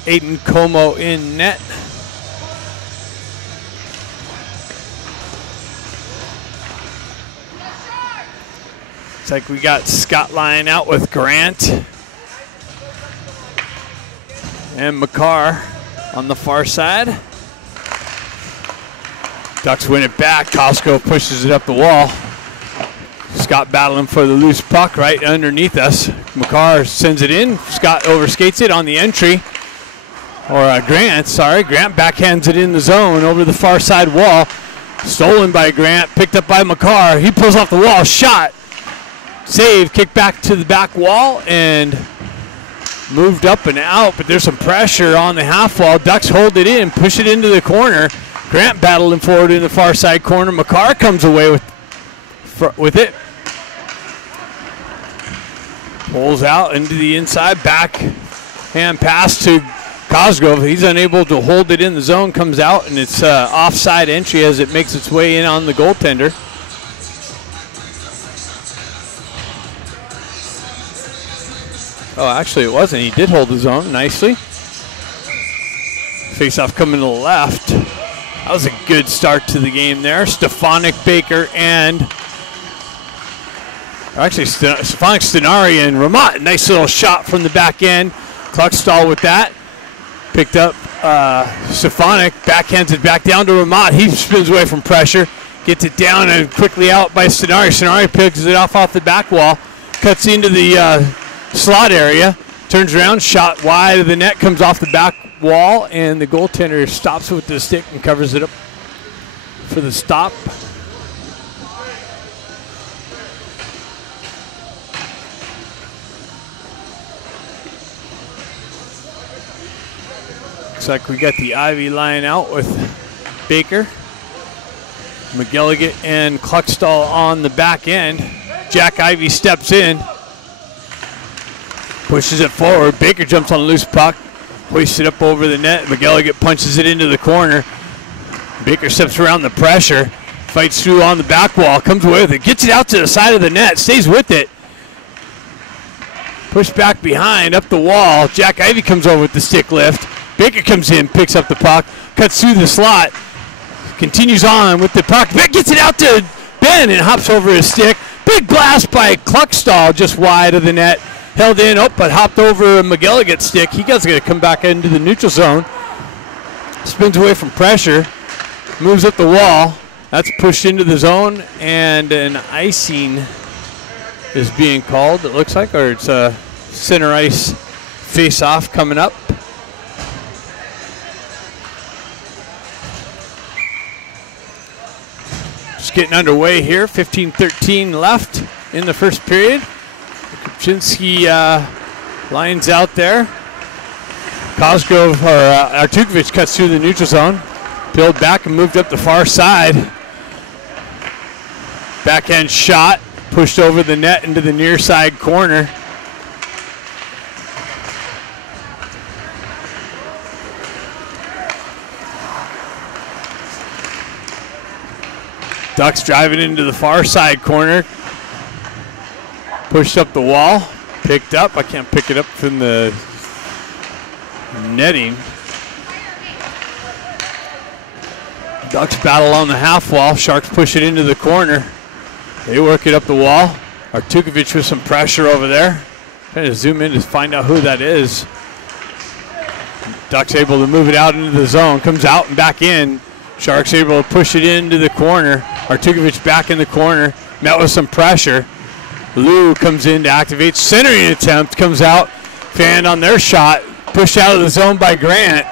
Aiden Como in net. It's like we got Scott Lyon out with Grant and McCarr on the far side. Ducks win it back. Costco pushes it up the wall. Scott battling for the loose puck right underneath us. McCarr sends it in. Scott overskates it on the entry. Or Grant, sorry. Grant backhands it in the zone over the far side wall. Stolen by Grant, picked up by McCarr. He pulls off the wall, shot. Save, kick back to the back wall and moved up and out, but there's some pressure on the half wall. Ducks hold it in, push it into the corner. Grant battling forward in the far side corner. McCarr comes away with it. Pulls out into the inside, backhand pass to Cosgrove. He's unable to hold it in the zone, comes out, and it's offside entry as it makes its way in on the goaltender. Oh, actually it wasn't. He did hold the zone nicely. Face-off coming to the left. That was a good start to the game there. Stefanik, Baker, and actually Stefanik, Stenari, and Ramat. Nice little shot from the back end. Kluckstall with that. Picked up Stefanik, backhands it back down to Ramat. He spins away from pressure. Gets it down and quickly out by Stenari. Stenari picks it off the back wall. Cuts into the slot area, turns around, shot wide of the net, comes off the back wall, and the goaltender stops with the stick and covers it up for the stop. Looks like we got the Ivy line out with Baker, McGilligan, and Kluckstall on the back end. Jack Ivy steps in. Pushes it forward. Baker jumps on a loose puck. Hoists it up over the net. McGilligan punches it into the corner. Baker steps around the pressure. Fights through on the back wall. Comes away with it. Gets it out to the side of the net. Stays with it. Pushed back behind. Up the wall. Jack Ivy comes over with the stick lift. Baker comes in. Picks up the puck. Cuts through the slot. Continues on with the puck. Gets it out to Ben and hops over his stick. Big blast by Kluckstall just wide of the net. Held in, but hopped over McGilligan's stick. He gets going to come back into the neutral zone. Spins away from pressure. Moves up the wall. That's pushed into the zone, and an icing is being called, it looks like, or it's a center ice face-off coming up. Just getting underway here. 15-13 left in the first period. Kupczynski lines out there. Cosgrove, or Artukovic cuts through the neutral zone. Peeled back and moved up the far side. Backhand shot, pushed over the net into the near side corner. Ducks driving into the far side corner. Pushed up the wall, picked up. I can't pick it up from the netting. Ducks battle on the half wall. Sharks push it into the corner. They work it up the wall. Artukovic with some pressure over there. Trying to zoom in to find out who that is. Ducks able to move it out into the zone. Comes out and back in. Sharks able to push it into the corner. Artukovic back in the corner. Met with some pressure. Lou comes in to activate. Centering attempt comes out. Fanned on their shot. Pushed out of the zone by Grant.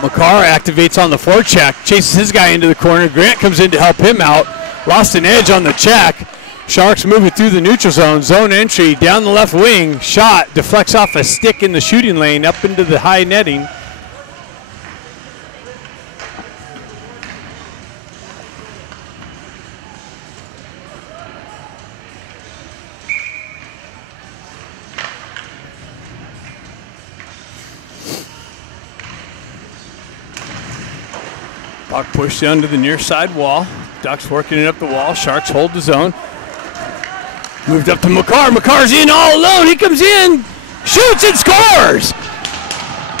McCarr activates on the forecheck. Chases his guy into the corner. Grant comes in to help him out. Lost an edge on the check. Sharks move it through the neutral zone. Zone entry down the left wing. Shot deflects off a stick in the shooting lane up into the high netting. Puck pushed down to the near side wall. Ducks working it up the wall. Sharks hold the zone. Moved up to McCarr. McCarr's in all alone. He comes in, shoots and scores.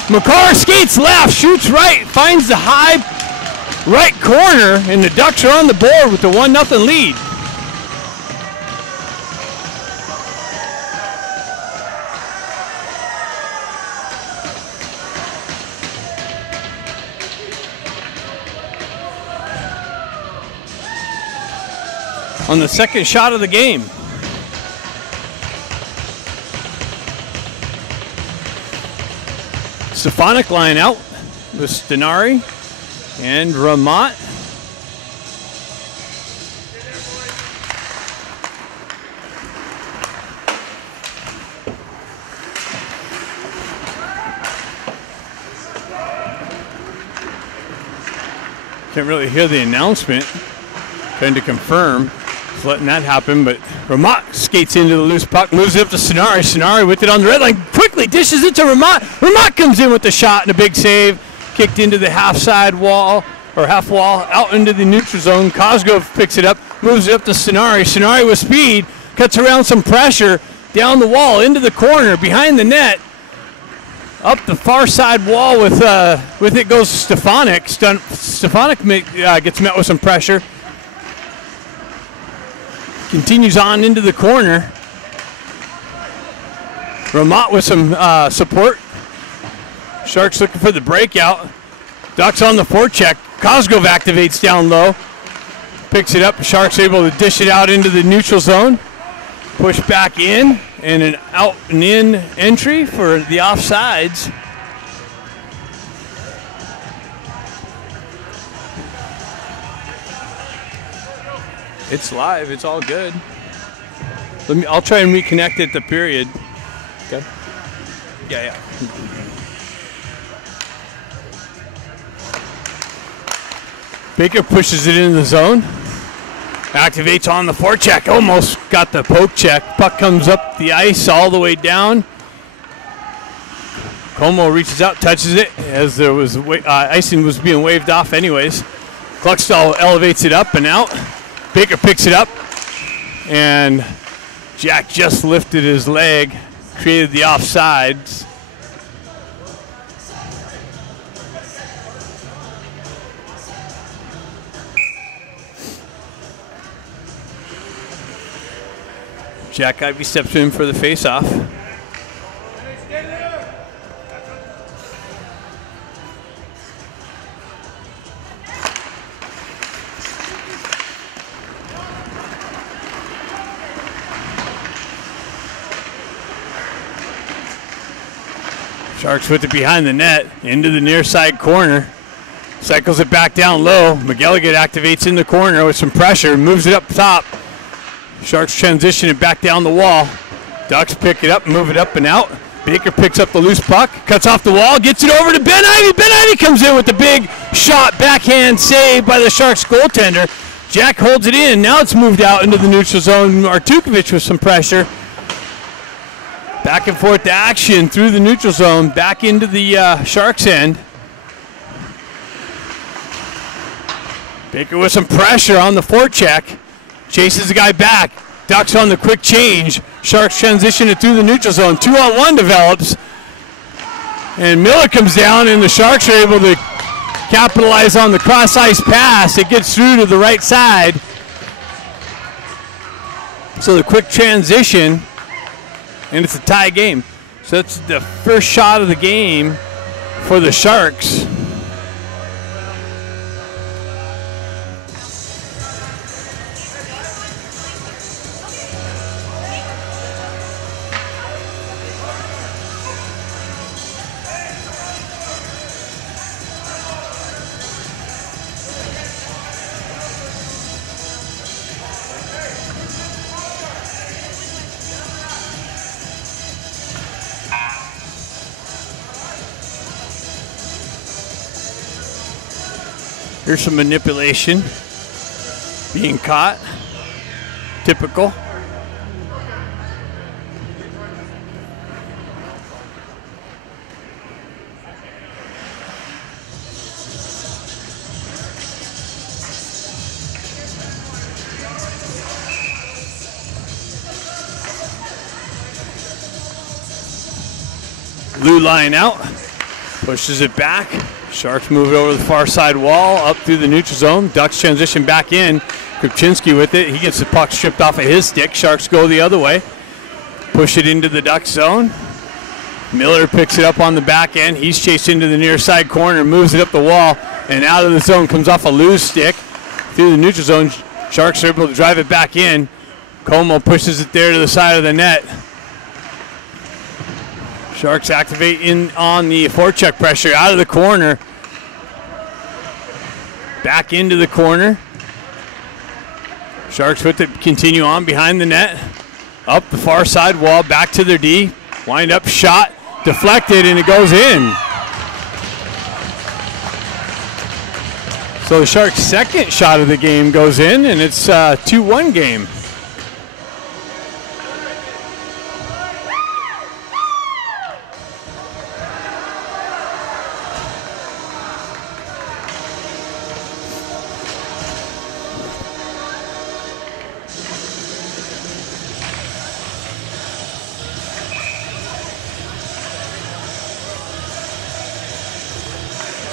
McCarr skates left, shoots right, finds the high right corner, and the Ducks are on the board with the 1-0 lead. On the second shot of the game. Stefanik line out with Stenari and Ramat. Can't really hear the announcement. Trying to confirm. Just letting that happen, but Ramat skates into the loose puck, moves it up to Stenari. Stenari with it on the red line, quickly dishes it to Ramat. Ramat comes in with the shot and a big save. Kicked into the half side wall, or half wall, out into the neutral zone. Cosgrove picks it up, moves it up to Stenari. Stenari with speed, cuts around some pressure, down the wall, into the corner, behind the net. Up the far side wall with it goes Stefanik. Stefanik gets met with some pressure. Continues on into the corner. Ramat with some support. Sharks looking for the breakout. Ducks on the forecheck. Cosgrove activates down low. Picks it up. Sharks able to dish it out into the neutral zone. Push back in, and an out and in entry for the offsides. It's live. It's all good. I'll try and reconnect at the period. Okay. Yeah. Baker pushes it in the zone. Activates on the forecheck. Almost got the poke check. Puck comes up the ice all the way down. Como reaches out, touches it as there was icing was being waved off anyways. Cluckstall elevates it up and out. Baker picks it up, and Jack just lifted his leg, created the offsides. Jack Ivey steps in for the face-off. Sharks with it behind the net, into the near side corner. Cycles it back down low. McElligott activates in the corner with some pressure, moves it up top. Sharks transition it back down the wall. Ducks pick it up, move it up and out. Baker picks up the loose puck, cuts off the wall, gets it over to Ben Ivey. Ben Ivey comes in with the big shot, backhand save by the Sharks goaltender. Jack holds it in. Now it's moved out into the neutral zone. Artukovic with some pressure. Back and forth action through the neutral zone, back into the Sharks end. Baker with some pressure on the forecheck. Chases the guy back. Ducks on the quick change. Sharks transition it through the neutral zone. 2-on-1 develops. And Miller comes down, and the Sharks are able to capitalize on the cross-ice pass. It gets through to the right side. So the quick transition, and it's a tie game. So that's the first shot of the game for the Sharks. Here's some manipulation being caught. Typical. Blue line out. Pushes it back. Sharks move it over the far side wall, up through the neutral zone. Ducks transition back in. Krupczynski with it. He gets the puck stripped off of his stick. Sharks go the other way. Push it into the Duck zone. Miller picks it up on the back end. He's chased into the near side corner, moves it up the wall, and out of the zone comes off a loose stick. Through the neutral zone, Sharks are able to drive it back in. Como pushes it there to the side of the net. Sharks activate in on the forecheck pressure out of the corner. Back into the corner. Sharks with it continue on behind the net. Up the far side wall, back to their D. Wind up shot, deflected, and it goes in. So the Sharks' second shot of the game goes in, and it's a 2-1 game.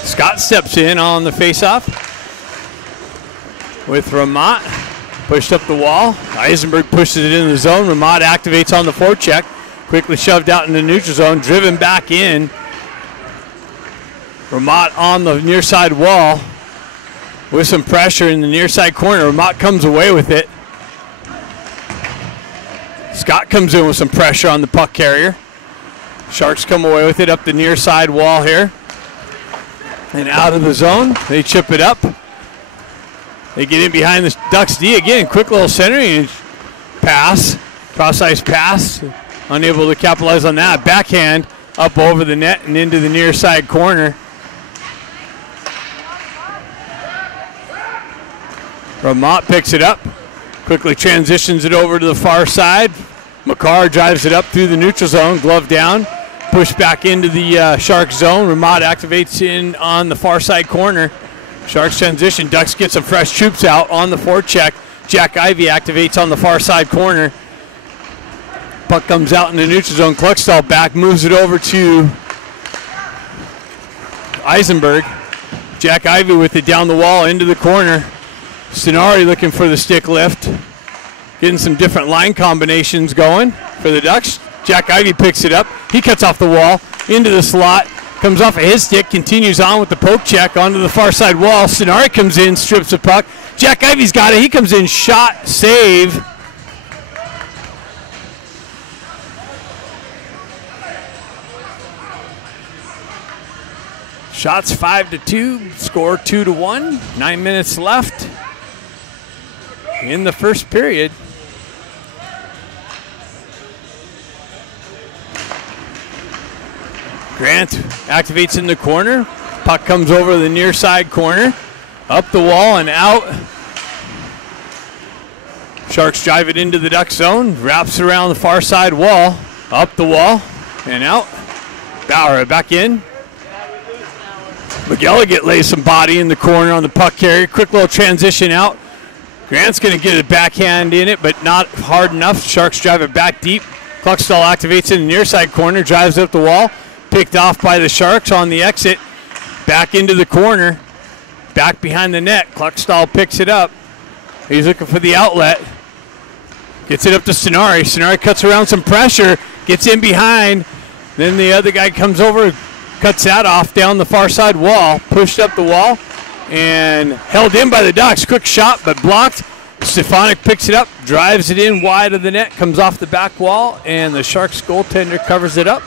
Scott steps in on the faceoff with Ramat. Pushed up the wall. Eisenberg pushes it in the zone. Ramat activates on the forecheck. Quickly shoved out in the neutral zone. Driven back in. Ramat on the near side wall with some pressure in the near side corner. Ramat comes away with it. Scott comes in with some pressure on the puck carrier. Sharks come away with it up the near side wall here. And out of the zone, they chip it up. They get in behind the Ducks D again. Quick little centering pass, cross-ice pass. Unable to capitalize on that. Backhand up over the net and into the near side corner. Ramat picks it up. Quickly transitions it over to the far side. Makar drives it up through the neutral zone, glove down. Push back into the Sharks zone. Ramat activates in on the far side corner. Sharks transition. Ducks get some fresh troops out on the forecheck. Jack Ivey activates on the far side corner. Puck comes out in the neutral zone. Kluckstall back, moves it over to Eisenberg. Jack Ivey with it down the wall into the corner. Stenari looking for the stick lift. Getting some different line combinations going for the Ducks. Jack Ivey picks it up. He cuts off the wall into the slot. Comes off of his stick. Continues on with the poke check onto the far side wall. Stenari comes in, strips the puck. Jack Ivey's got it. He comes in, shot, save. Shots 5-2. Score 2-1. 9 minutes left in the first period. Grant activates in the corner. Puck comes over the near side corner. Up the wall and out. Sharks drive it into the Duck zone. Wraps around the far side wall. Up the wall and out. Bauer back in. McElligott lays some body in the corner on the puck carrier. Quick little transition out. Grant's going to get a backhand in it, but not hard enough. Sharks drive it back deep. Kluckstall activates in the near side corner. Drives up the wall. Picked off by the Sharks on the exit. Back into the corner. Back behind the net. Kluckstall picks it up. He's looking for the outlet. Gets it up to Stenari. Stenari cuts around some pressure. Gets in behind. Then the other guy comes over. Cuts that off down the far side wall. Pushed up the wall. And held in by the Ducks. Quick shot but blocked. Stefanik picks it up. Drives it in wide of the net. Comes off the back wall. And the Sharks goaltender covers it up.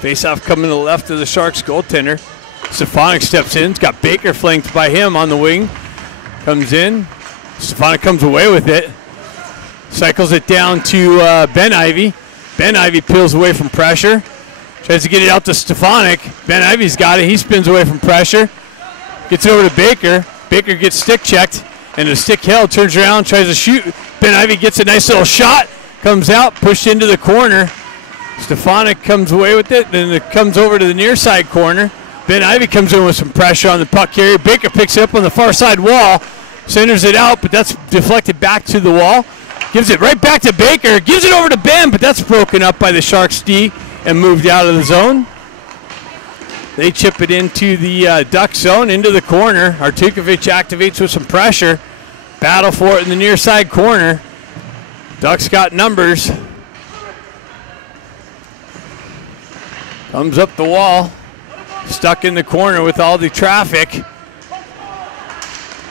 Face-off coming to the left of the Sharks goaltender. Stefanik steps in. He's got Baker flanked by him on the wing. Comes in. Stefanik comes away with it. Cycles it down to Ben Ivey. Ben Ivey peels away from pressure. Tries to get it out to Stefanik. Ben Ivey's got it. He spins away from pressure. Gets it over to Baker. Baker gets stick checked. And the stick held. Turns around. Tries to shoot. Ben Ivey gets a nice little shot. Comes out. Pushed into the corner. Stefanik comes away with it, then it comes over to the near side corner. Ben Ivy comes in with some pressure on the puck carrier. Baker picks it up on the far side wall, centers it out, but that's deflected back to the wall. Gives it right back to Baker, gives it over to Ben, but that's broken up by the Sharks D and moved out of the zone. They chip it into the Duck zone, into the corner. Artukovic activates with some pressure. Battle for it in the near side corner. Ducks got numbers. Comes up the wall. Stuck in the corner with all the traffic.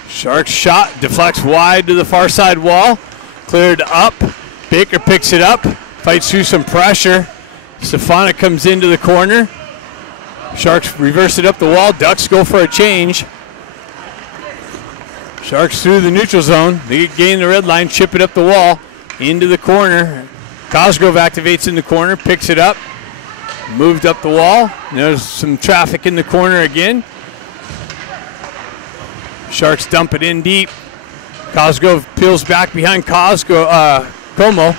Sharks shot, deflects wide to the far side wall. Cleared up. Baker picks it up, fights through some pressure. Stefanik comes into the corner. Sharks reverse it up the wall. Ducks go for a change. Sharks through the neutral zone. They gain the red line, chip it up the wall, into the corner. Cosgrove activates in the corner, picks it up, moved up the wall. There's some traffic in the corner again. Sharks dump it in deep. Cosgrove peels back behind Como.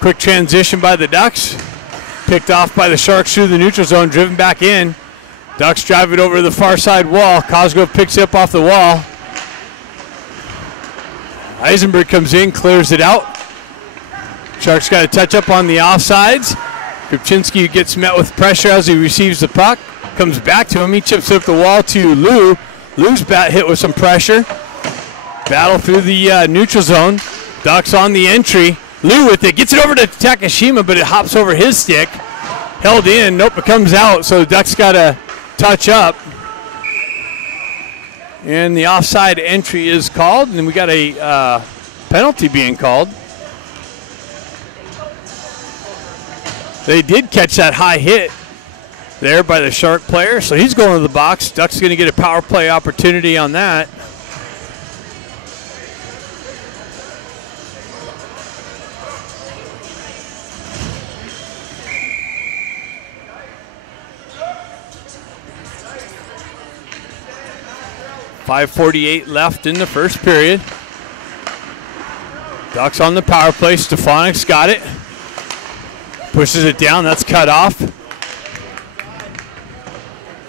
Quick transition by the Ducks. Picked off by the Sharks through the neutral zone, driven back in. Ducks drive it over to the far side wall. Cosgrove picks it up off the wall. Eisenberg comes in, clears it out. Sharks got a touch up on the offsides. Kupczynski gets met with pressure as he receives the puck. Comes back to him. He chips up the wall to Lou. Lou's bat hit with some pressure. Battle through the neutral zone. Ducks on the entry. Lou with it. Gets it over to Takashima, but it hops over his stick. Held in. Nope, it comes out. So the Ducks got to touch up. And the offside entry is called. And we got a penalty being called. They did catch that high hit there by the Shark player. So he's going to the box. Ducks going to get a power play opportunity on that. .548 left in the first period. Ducks on the power play. Stefanik's got it. Pushes it down. That's cut off.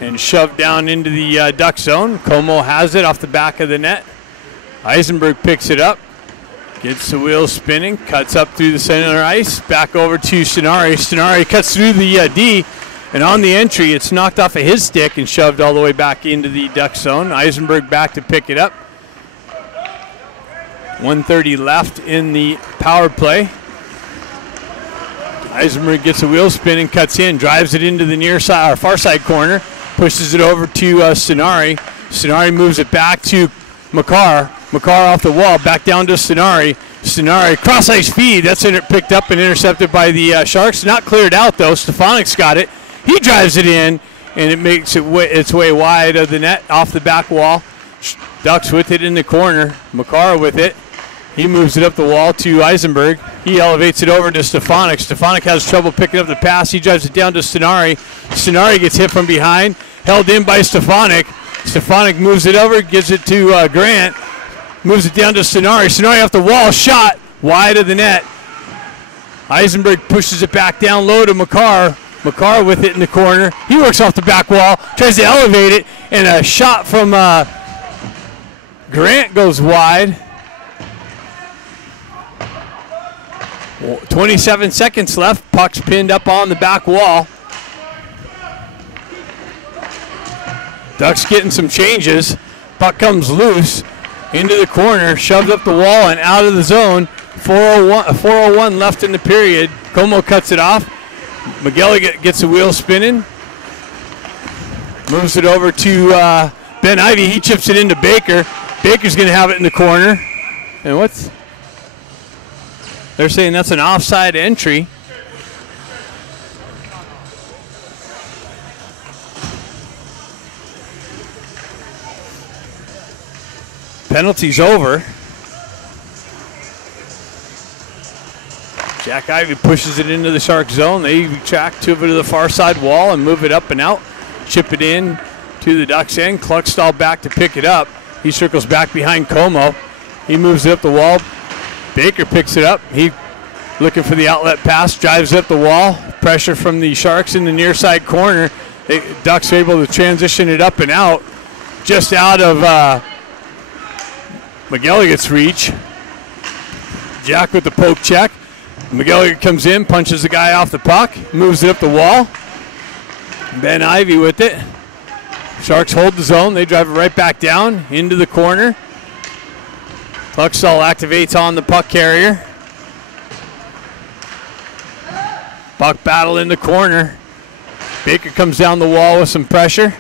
And shoved down into the Duck zone. Como has it off the back of the net. Eisenberg picks it up. Gets the wheels spinning. Cuts up through the center ice. Back over to Sonari. Sonari cuts through the D. And on the entry, it's knocked off of his stick and shoved all the way back into the Duck zone. Eisenberg back to pick it up. 1:30 left in the power play. Eisenberg gets a wheel spin and cuts in, drives it into the near side or far side corner, pushes it over to Sonari. Sonari moves it back to Makar. Makar off the wall, back down to Sonari. Sonari cross ice feed. That's picked up and intercepted by the Sharks. Not cleared out though. Stefanik's got it. He drives it in, and it makes its way wide of the net off the back wall. Ducks with it in the corner. Makar with it. He moves it up the wall to Eisenberg. He elevates it over to Stefanik. Stefanik has trouble picking up the pass. He drives it down to Sonari. Sonari gets hit from behind. Held in by Stefanik. Stefanik moves it over, gives it to Grant. Moves it down to Sonari. Sonari off the wall. Shot wide of the net. Eisenberg pushes it back down low to Makar. Makar with it in the corner. He works off the back wall. Tries to elevate it. And a shot from Grant goes wide. 27 seconds left. Puck's pinned up on the back wall. Ducks getting some changes. Puck comes loose into the corner, shoved up the wall and out of the zone. 4:01 left in the period. Como cuts it off. Miguel gets the wheel spinning. Moves it over to Ben Ivy. He chips it into Baker. Baker's going to have it in the corner. And what's... They're saying that's an offside entry. Penalty's over. Jack Ivy pushes it into the Shark zone. They track to the far side wall and move it up and out. Chip it in to the Ducks end. Kluckstall back to pick it up. He circles back behind Como. He moves it up the wall. Baker picks it up. He looking for the outlet pass, drives up the wall. Pressure from the Sharks in the near side corner. Ducks are able to transition it up and out, just out of McElligot's reach. Jack with the poke check. McElligott comes in, punches the guy off the puck, moves it up the wall. Ben Ivy with it. Sharks hold the zone. They drive it right back down into the corner. Luxall activates on the puck carrier. Puck battle in the corner. Baker comes down the wall with some pressure.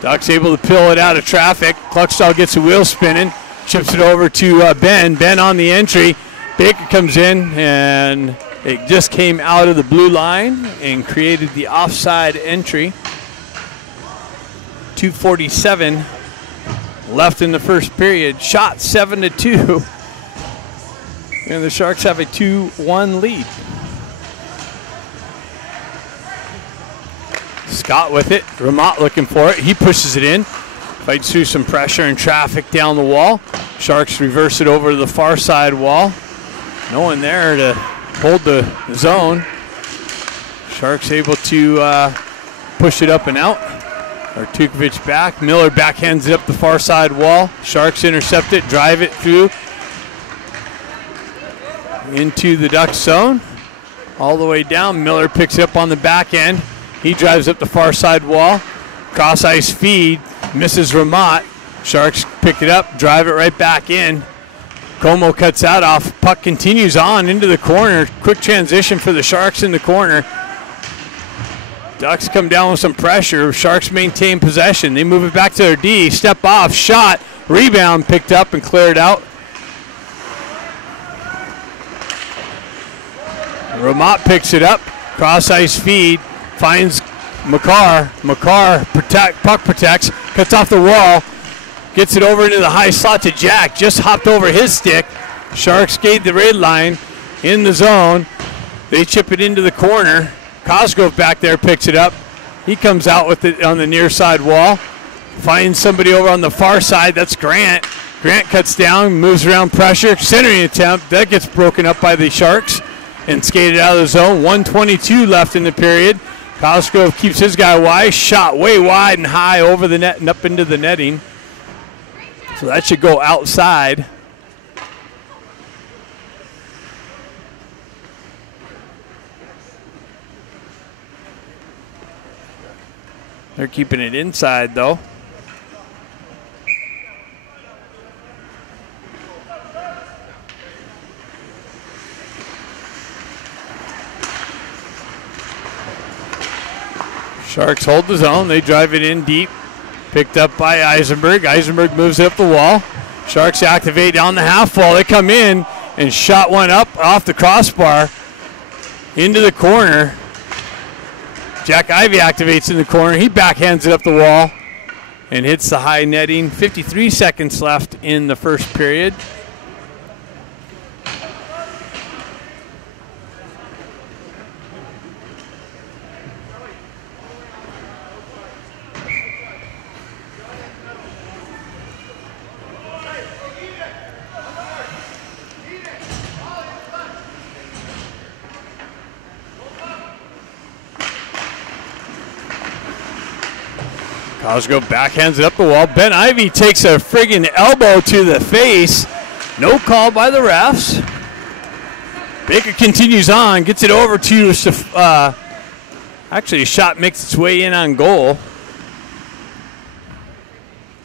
Ducks able to peel it out of traffic. Luxall gets a wheel spinning. Chips it over to Ben. Ben on the entry. Baker comes in, and it just came out of the blue line and created the offside entry. 2:47 left in the first period. Shot 7-2. And the Sharks have a 2-1 lead. Scott with it. Ramot looking for it. He pushes it in. Fights through some pressure and traffic down the wall. Sharks reverse it over to the far side wall. No one there to hold the zone. Sharks able to push it up and out. Artukovic back. Miller backhands it up the far side wall. Sharks intercept it, drive it through into the Ducks zone. All the way down. Miller picks it up on the back end. He drives up the far side wall. Cross ice feed. Misses Ramot. Sharks pick it up, drive it right back in. Como cuts that off. Puck continues on into the corner. Quick transition for the Sharks in the corner. Ducks come down with some pressure. Sharks maintain possession. They move it back to their D. Step off, shot, rebound, picked up and cleared out. Ramot picks it up. Cross ice feed. Finds McCarr. Puck protects. Cuts off the wall. Gets it over into the high slot to Jack. Just hopped over his stick. Sharks skate the red line in the zone. They chip it into the corner. Cosgrove back there picks it up. He comes out with it on the near side wall. Finds somebody over on the far side. That's Grant. Grant cuts down, moves around pressure. Centering attempt. That gets broken up by the Sharks and skated out of the zone. 1:22 left in the period. Cosgrove keeps his guy wide. Shot way wide and high over the net and up into the netting. So that should go outside. They're keeping it inside, though. Sharks hold the zone. They drive it in deep. Picked up by Eisenberg. Eisenberg moves it up the wall. Sharks activate down the half wall. They come in and shot one up off the crossbar into the corner. Jack Ivy activates in the corner. He backhands it up the wall and hits the high netting. 53 seconds left in the first period. Cosgrove backhands it up the wall. Ben Ivy takes a friggin' elbow to the face. No call by the refs. Baker continues on, gets it over to, actually a shot makes its way in on goal.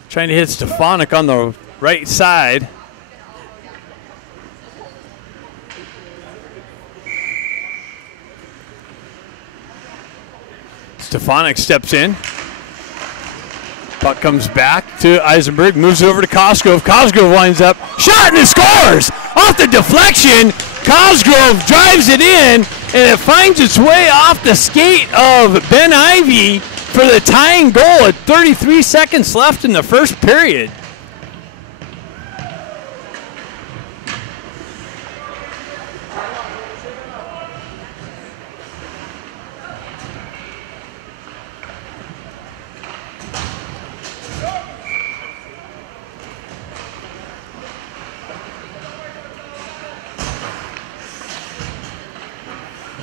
Trying to hit Stefanik on the right side. Stefanik steps in. Puck comes back to Eisenberg, moves it over to Cosgrove. Cosgrove winds up, shot and scores! Off the deflection, Cosgrove drives it in, and it finds its way off the skate of Ben Ivy for the tying goal at 33 seconds left in the first period.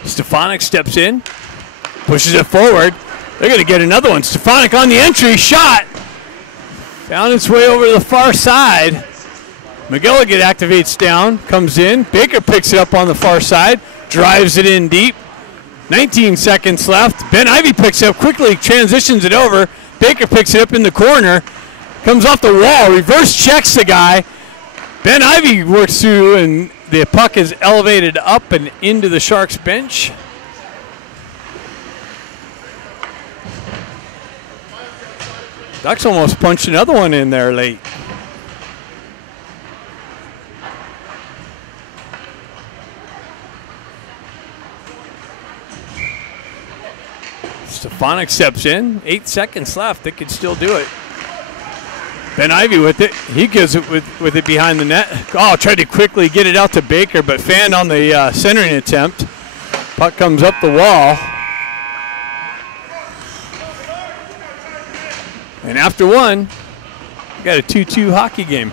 Stefanik steps in, Pushes it forward. They're going to get another one. Stefanik on the entry. Shot. Found its way over to the far side. McGilligan activates down. Comes in. Baker picks it up on the far side. Drives it in deep. 19 seconds left. Ben Ivy picks it up quickly. Transitions it over. Baker picks it up in the corner. Comes off the wall. Reverse checks the guy. Ben Ivy works through, and the puck is elevated up and into the Sharks bench. Ducks almost punched another one in there late. Stefanik steps in. 8 seconds left. They could still do it. Ben Ivy with it. He gives it with it behind the net. Oh, tried to quickly get it out to Baker, but fanned on the centering attempt. Puck comes up the wall. And after one, we got a 2-2 hockey game.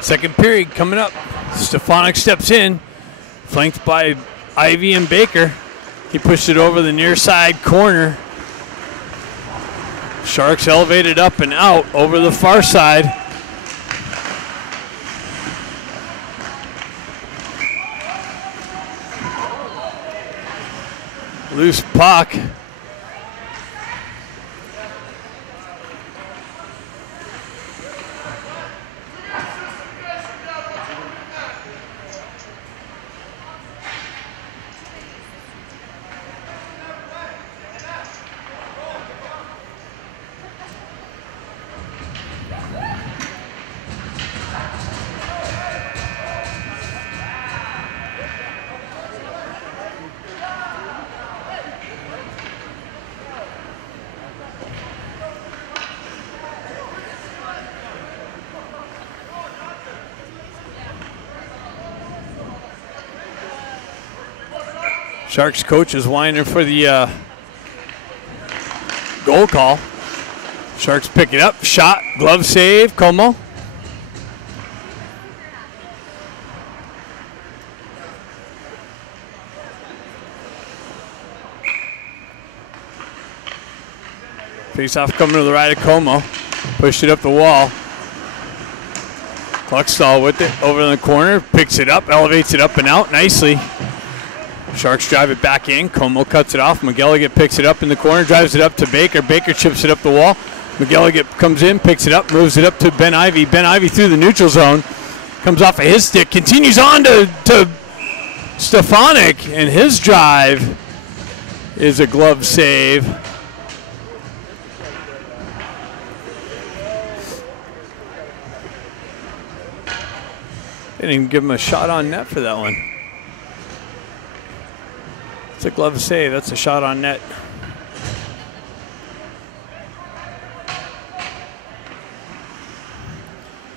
Second period coming up. Stefanik steps in, flanked by Ivy and Baker. He pushed it over the near side corner. Sharks elevated up and out over the far side. Loose puck. Sharks coach is whining for the goal call. Sharks pick it up. Shot. Glove save. Como. Face-off coming to the right of Como. Pushed it up the wall. Kluckstall with it over in the corner. Picks it up. Elevates it up and out nicely. Sharks drive it back in. Como cuts it off. McGilligan picks it up in the corner, drives it up to Baker. Baker chips it up the wall. McGilligan comes in, picks it up, moves it up to Ben Ivy. Ben Ivy through the neutral zone. Comes off of his stick, continues on to Stefanik, and his drive is a glove save. Didn't even give him a shot on net for that one. It's a glove save. That's a shot on net.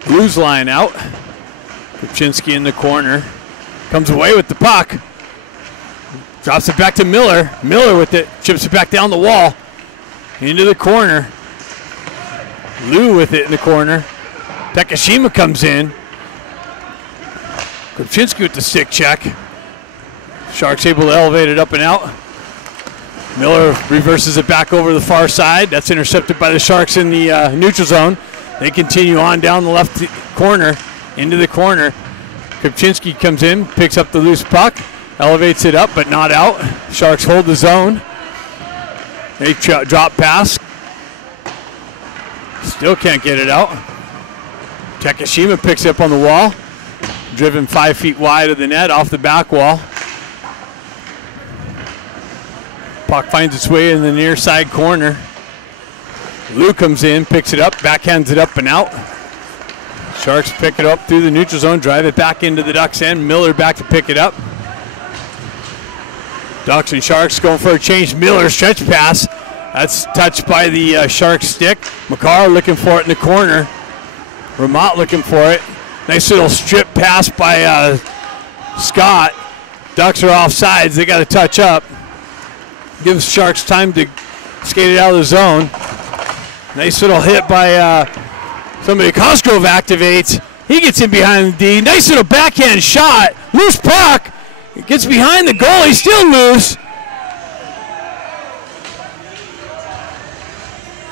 Blues line out. Kupczynski in the corner. Comes away with the puck. Drops it back to Miller. Miller with it. Chips it back down the wall. Into the corner. Lou with it in the corner. Takashima comes in. Kupczynski with the stick check. Sharks able to elevate it up and out. Miller reverses it back over the far side. That's intercepted by the Sharks in the neutral zone. They continue on down the left corner, into the corner. Kupczynski comes in, picks up the loose puck, elevates it up, but not out. Sharks hold the zone. They drop pass. Still can't get it out. Takashima picks it up on the wall. Driven 5 feet wide of the net off the back wall. Puck finds its way in the near side corner. Lou comes in, picks it up, backhands it up and out. Sharks pick it up through the neutral zone, drive it back into the Ducks end. Miller back to pick it up. Ducks and Sharks going for a change. Miller stretch pass. That's touched by the Sharks stick. McCarr looking for it in the corner. Vermont looking for it. Nice little strip pass by Scott. Ducks are off sides. They got to touch up. Gives Sharks time to skate it out of the zone. Nice little hit by somebody. Cosgrove activates. He gets in behind the D. Nice little backhand shot. Loose puck. He gets behind the goal. He's still loose.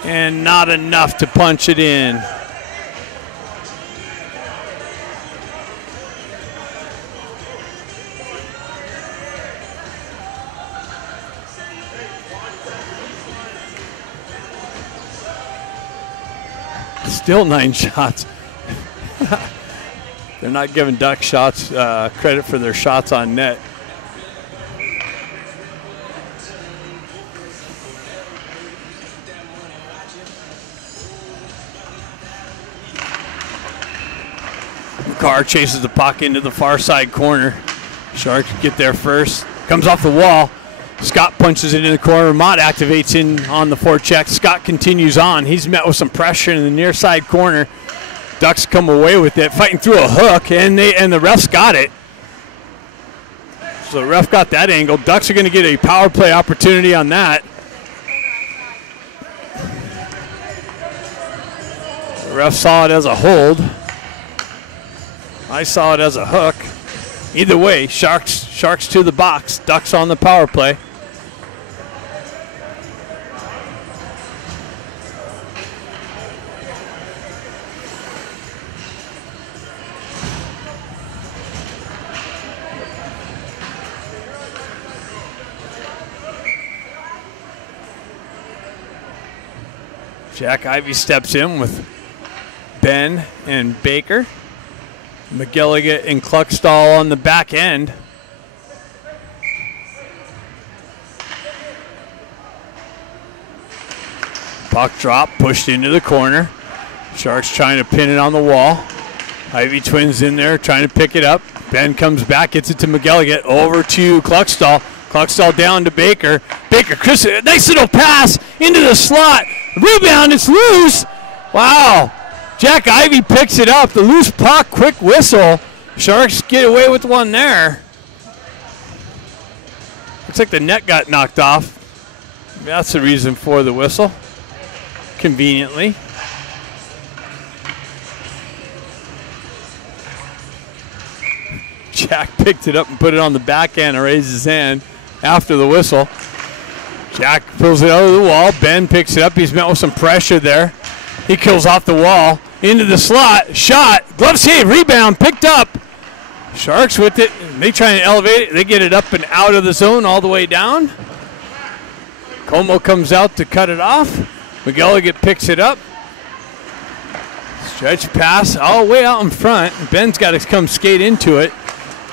And not enough to punch it in. Still 9 shots. They're not giving Duck shots credit for their shots on net. McCarr chases the puck into the far side corner. Sharks get there first. Comes off the wall. Scott punches it in the corner. Mott activates in on the forecheck. Scott continues on. He's met with some pressure in the near side corner. Ducks come away with it, fighting through a hook, and the refs got it. So the ref got that angle. Ducks are going to get a power play opportunity on that. The ref saw it as a hold. I saw it as a hook. Either way, Sharks to the box. Ducks on the power play. Jack Ivey steps in with Ben and Baker. McGilligan and Kluckstall on the back end. Puck drop, pushed into the corner. Sharks trying to pin it on the wall. Ivy Twins in there trying to pick it up. Ben comes back, gets it to McGilligan, over to Kluckstall. Kluckstall down to Baker. Baker, Chris, nice little pass into the slot. Rebound, it's loose. Wow. Jack Ivey picks it up. The loose puck, quick whistle. Sharks get away with one there. Looks like the net got knocked off. That's the reason for the whistle. Conveniently. Jack picked it up and put it on the backhand and raised his hand after the whistle. Jack pulls it out of the wall. Ben picks it up. He's met with some pressure there. He kills off the wall. Into the slot. Shot. Glove save. Rebound. Picked up. Sharks with it. They try and elevate it. They get it up and out of the zone all the way down. Como comes out to cut it off. McGilligan picks it up. Stretch pass all the way out in front. Ben's got to come skate into it.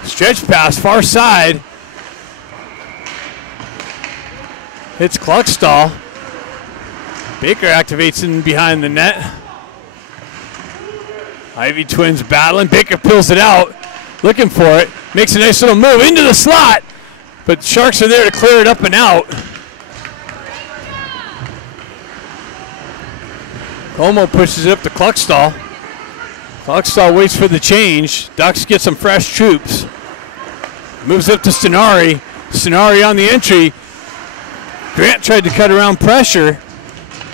Stretch pass far side. Hits Kluckstall. Baker activates in behind the net. Ivy Twins battling. Baker pulls it out. Looking for it. Makes a nice little move into the slot. But Sharks are there to clear it up and out. Como pushes it up to Kluckstall. Kluckstall waits for the change. Ducks get some fresh troops. Moves up to Stenari. Stenari on the entry. Grant tried to cut around pressure.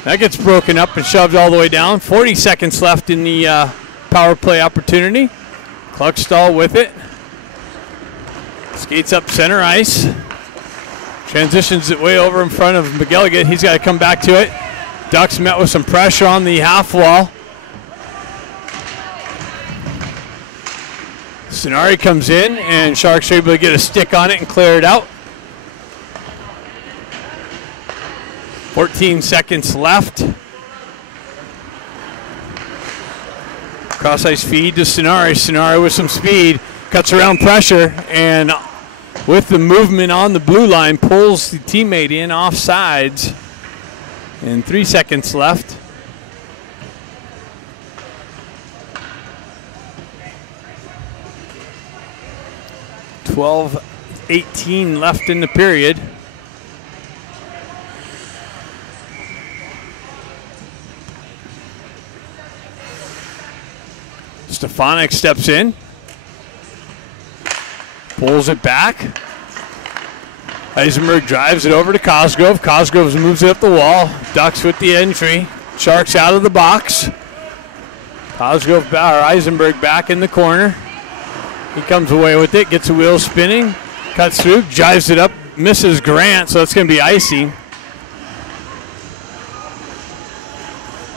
That gets broken up and shoved all the way down. 40 seconds left in the power play opportunity. Kluckstall with it. Skates up center ice. Transitions it way over in front of McGilligan. He's got to come back to it. Ducks met with some pressure on the half wall. Stenari comes in, and Sharks are able to get a stick on it and clear it out. 14 seconds left. Cross ice feed to Stenari. Stenari with some speed, cuts around pressure, and with the movement on the blue line, pulls the teammate in off sides. And 3 seconds left. $12:18 left in the period. Stefanik steps in, pulls it back. Eisenberg drives it over to Cosgrove. Cosgrove moves it up the wall. Ducks with the entry. Sharks out of the box. Cosgrove or Eisenberg back in the corner. He comes away with it, gets the wheel spinning, Cuts through, drives it up, misses Grant, so that's going to be icing.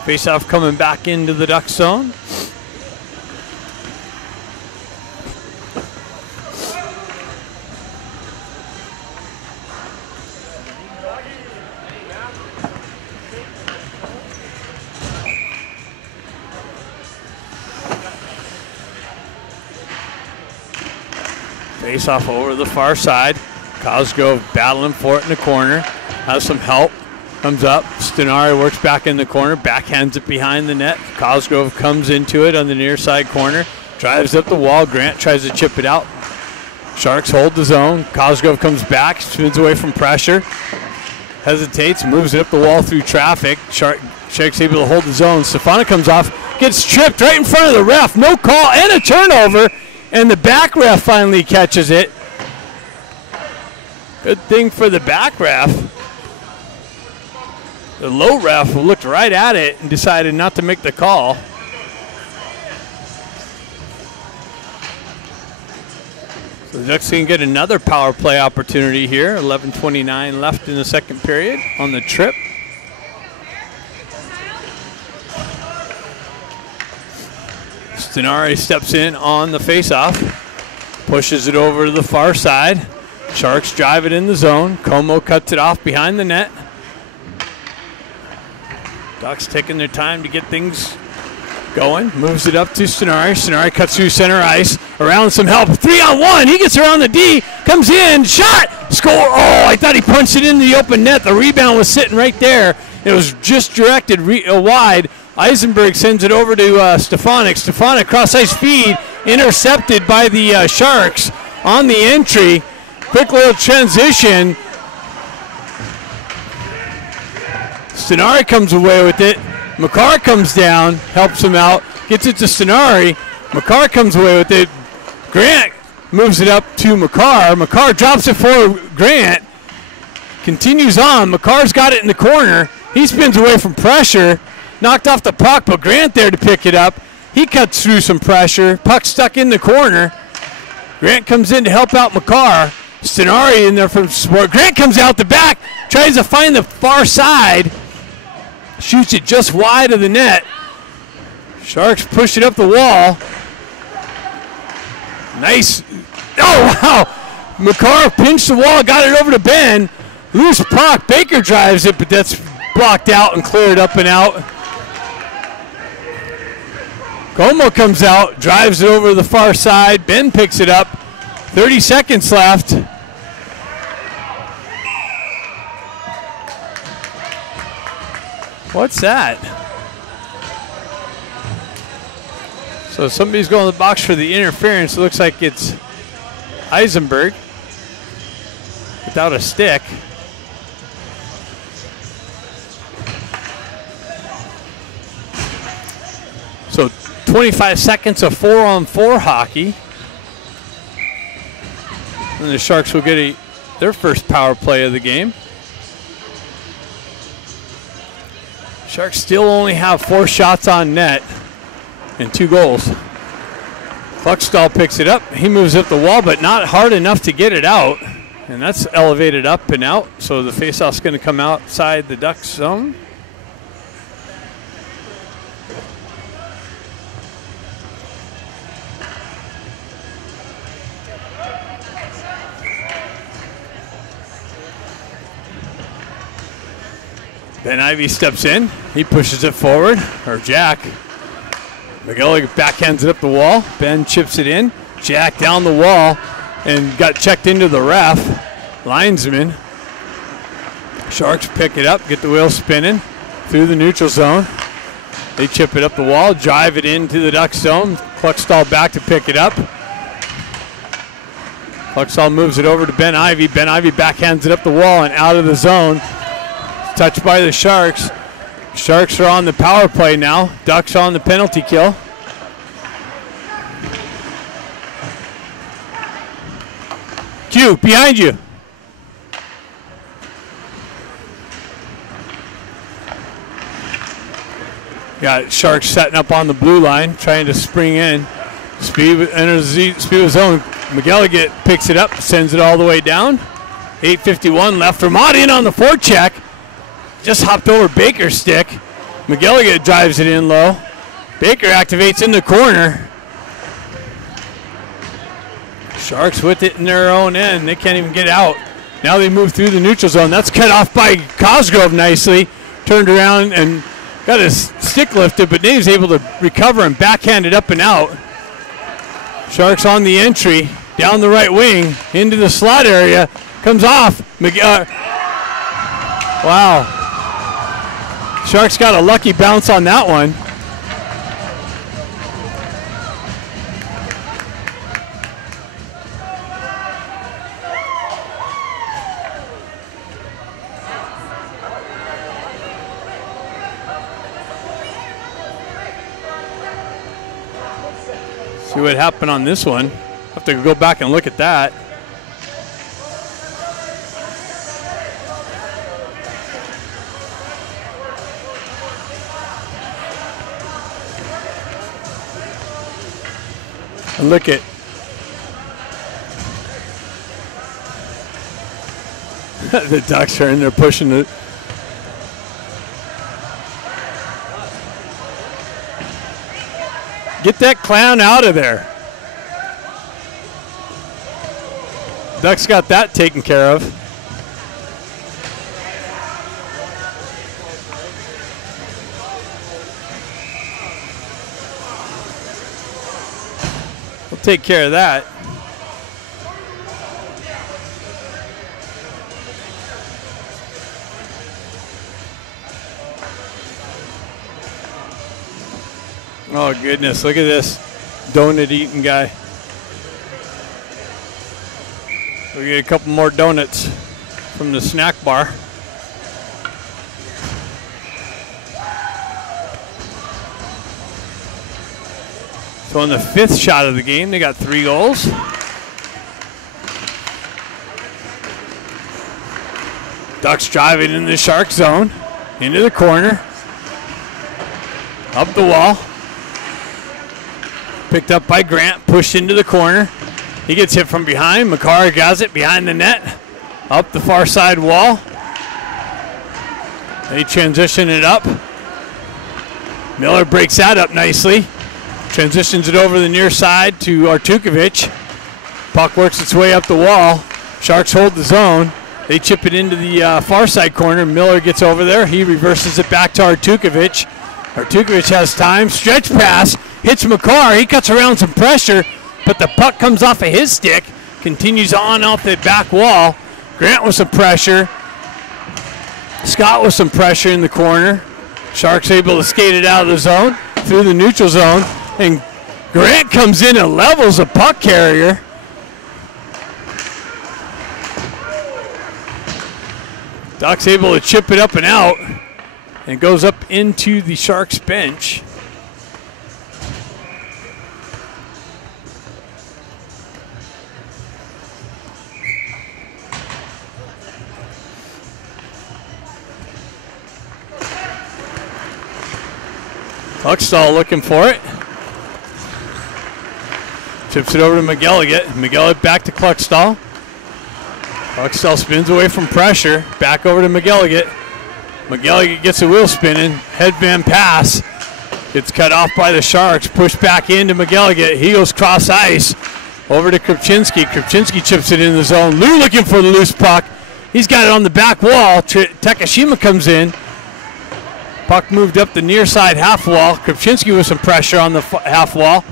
Face-off coming back into the Duck zone. Face-off over the far side. Cosgrove battling for it in the corner. Has some help. Comes up. Stenari works back in the corner. Backhands it behind the net. Cosgrove comes into it on the near side corner. Drives up the wall. Grant tries to chip it out. Sharks hold the zone. Cosgrove comes back. Spins away from pressure. Hesitates. Moves it up the wall through traffic. Sharks able to hold the zone. Stefano comes off. Gets tripped right in front of the ref. No call and a turnover. And the back ref finally catches it. Good thing for the back ref. The low ref looked right at it and decided not to make the call. So the Ducks can get another power play opportunity here. 11:29 left in the second period on the trip. Stenari steps in on the faceoff, pushes it over to the far side. Sharks drive it in the zone. Como cuts it off behind the net. Ducks taking their time to get things going. Moves it up to Stenari. Stenari cuts through center ice. Around some help. 3-on-1. He gets around the D. Comes in. Shot. Score. Oh, I thought he punched it in the open net. The rebound was sitting right there. It was just directed wide. Eisenberg sends it over to Stefanik. Stefanik cross-ice feed. Intercepted by the Sharks on the entry. Quick little transition. Stenari comes away with it. Makar comes down, helps him out, gets it to Stenari. Makar comes away with it. Grant moves it up to Makar. Makar drops it for Grant. Continues on. Makar's got it in the corner. He spins away from pressure. Knocked off the puck, but Grant there to pick it up. He cuts through some pressure. Puck stuck in the corner. Grant comes in to help out Makar. Stenari in there from support. Grant comes out the back, tries to find the far side. Shoots it just wide of the net. Sharks push it up the wall. Nice. Oh, wow. Makar pinched the wall, got it over to Ben. Loose puck. Baker drives it, but that's blocked out and cleared up and out. Como comes out, drives it over to the far side. Ben picks it up. 30 seconds left. What's that? So somebody's going to the box for the interference. It looks like it's Eisenberg without a stick. So 25 seconds of 4-on-4 hockey. And the Sharks will get their first power play of the game. Sharks still only have 4 shots on net and 2 goals. Kluckstall picks it up. He moves up the wall, but not hard enough to get it out. And that's elevated up and out. So the faceoff's going to come outside the Ducks zone. Ben Ivy steps in. He pushes it forward, or Jack. McGilligan backhands it up the wall. Ben chips it in. Jack down the wall and got checked into the ref. Linesman. Sharks pick it up, get the wheel spinning through the neutral zone. They chip it up the wall, drive it into the Duck zone. Kluckstall back to pick it up. Kluckstall moves it over to Ben Ivy. Ben Ivy backhands it up the wall and out of the zone. Touched by the Sharks. Sharks are on the power play now. Ducks on the penalty kill. Q, behind you. Got Sharks setting up on the blue line, trying to spring in. Speed enters the speed of zone. McElligott picks it up, sends it all the way down. 8:51 left. Vermont in on the forecheck. Just hopped over Baker's stick. McElligott drives it in low. Baker activates in the corner. Sharks with it in their own end. They can't even get out. Now they move through the neutral zone. That's cut off by Cosgrove nicely. Turned around and got his stick lifted, but Dave's able to recover and backhand it up and out. Sharks on the entry, down the right wing, into the slot area. Comes off. Wow. Sharks got a lucky bounce on that one. See what happened on this one. Have to go back and look at that. And look at the Ducks are in there pushing it. Get that clown out of there. Ducks got that taken care of. We'll take care of that. Oh goodness, look at this donut eating guy. We get a couple more donuts from the snack bar. So on the 5th shot of the game, they got 3 goals. Ducks driving in the Shark zone, into the corner, up the wall. Picked up by Grant, pushed into the corner. He gets hit from behind. McCarr has it behind the net, up the far side wall. They transition it up. Miller breaks that up nicely. Transitions it over the near side to Artukovic. Puck works its way up the wall. Sharks hold the zone. They chip it into the far side corner. Miller gets over there. He reverses it back to Artukovic. Artukovic has time. Stretch pass. Hits McCarr. He cuts around some pressure, but the puck comes off of his stick. Continues on off the back wall. Grant with some pressure. Scott with some pressure in the corner. Sharks able to skate it out of the zone, through the neutral zone. And Grant comes in and levels a puck carrier. Ducks able to chip it up and out. And goes up into the Sharks bench. Kluckstall looking for it. Chips it over to McElligott. McElligott back to Kluckstall. Kluckstall spins away from pressure. Back over to McElligott. McElligott gets a wheel spinning. Headband pass. Gets cut off by the Sharks. Pushed back into McElligott. He goes cross ice. Over to Krupczynski. Krupczynski chips it in the zone. Lou looking for the loose puck. He's got it on the back wall. Takashima comes in. Puck moved up the near side half wall. Krupczynski with some pressure on the half wall.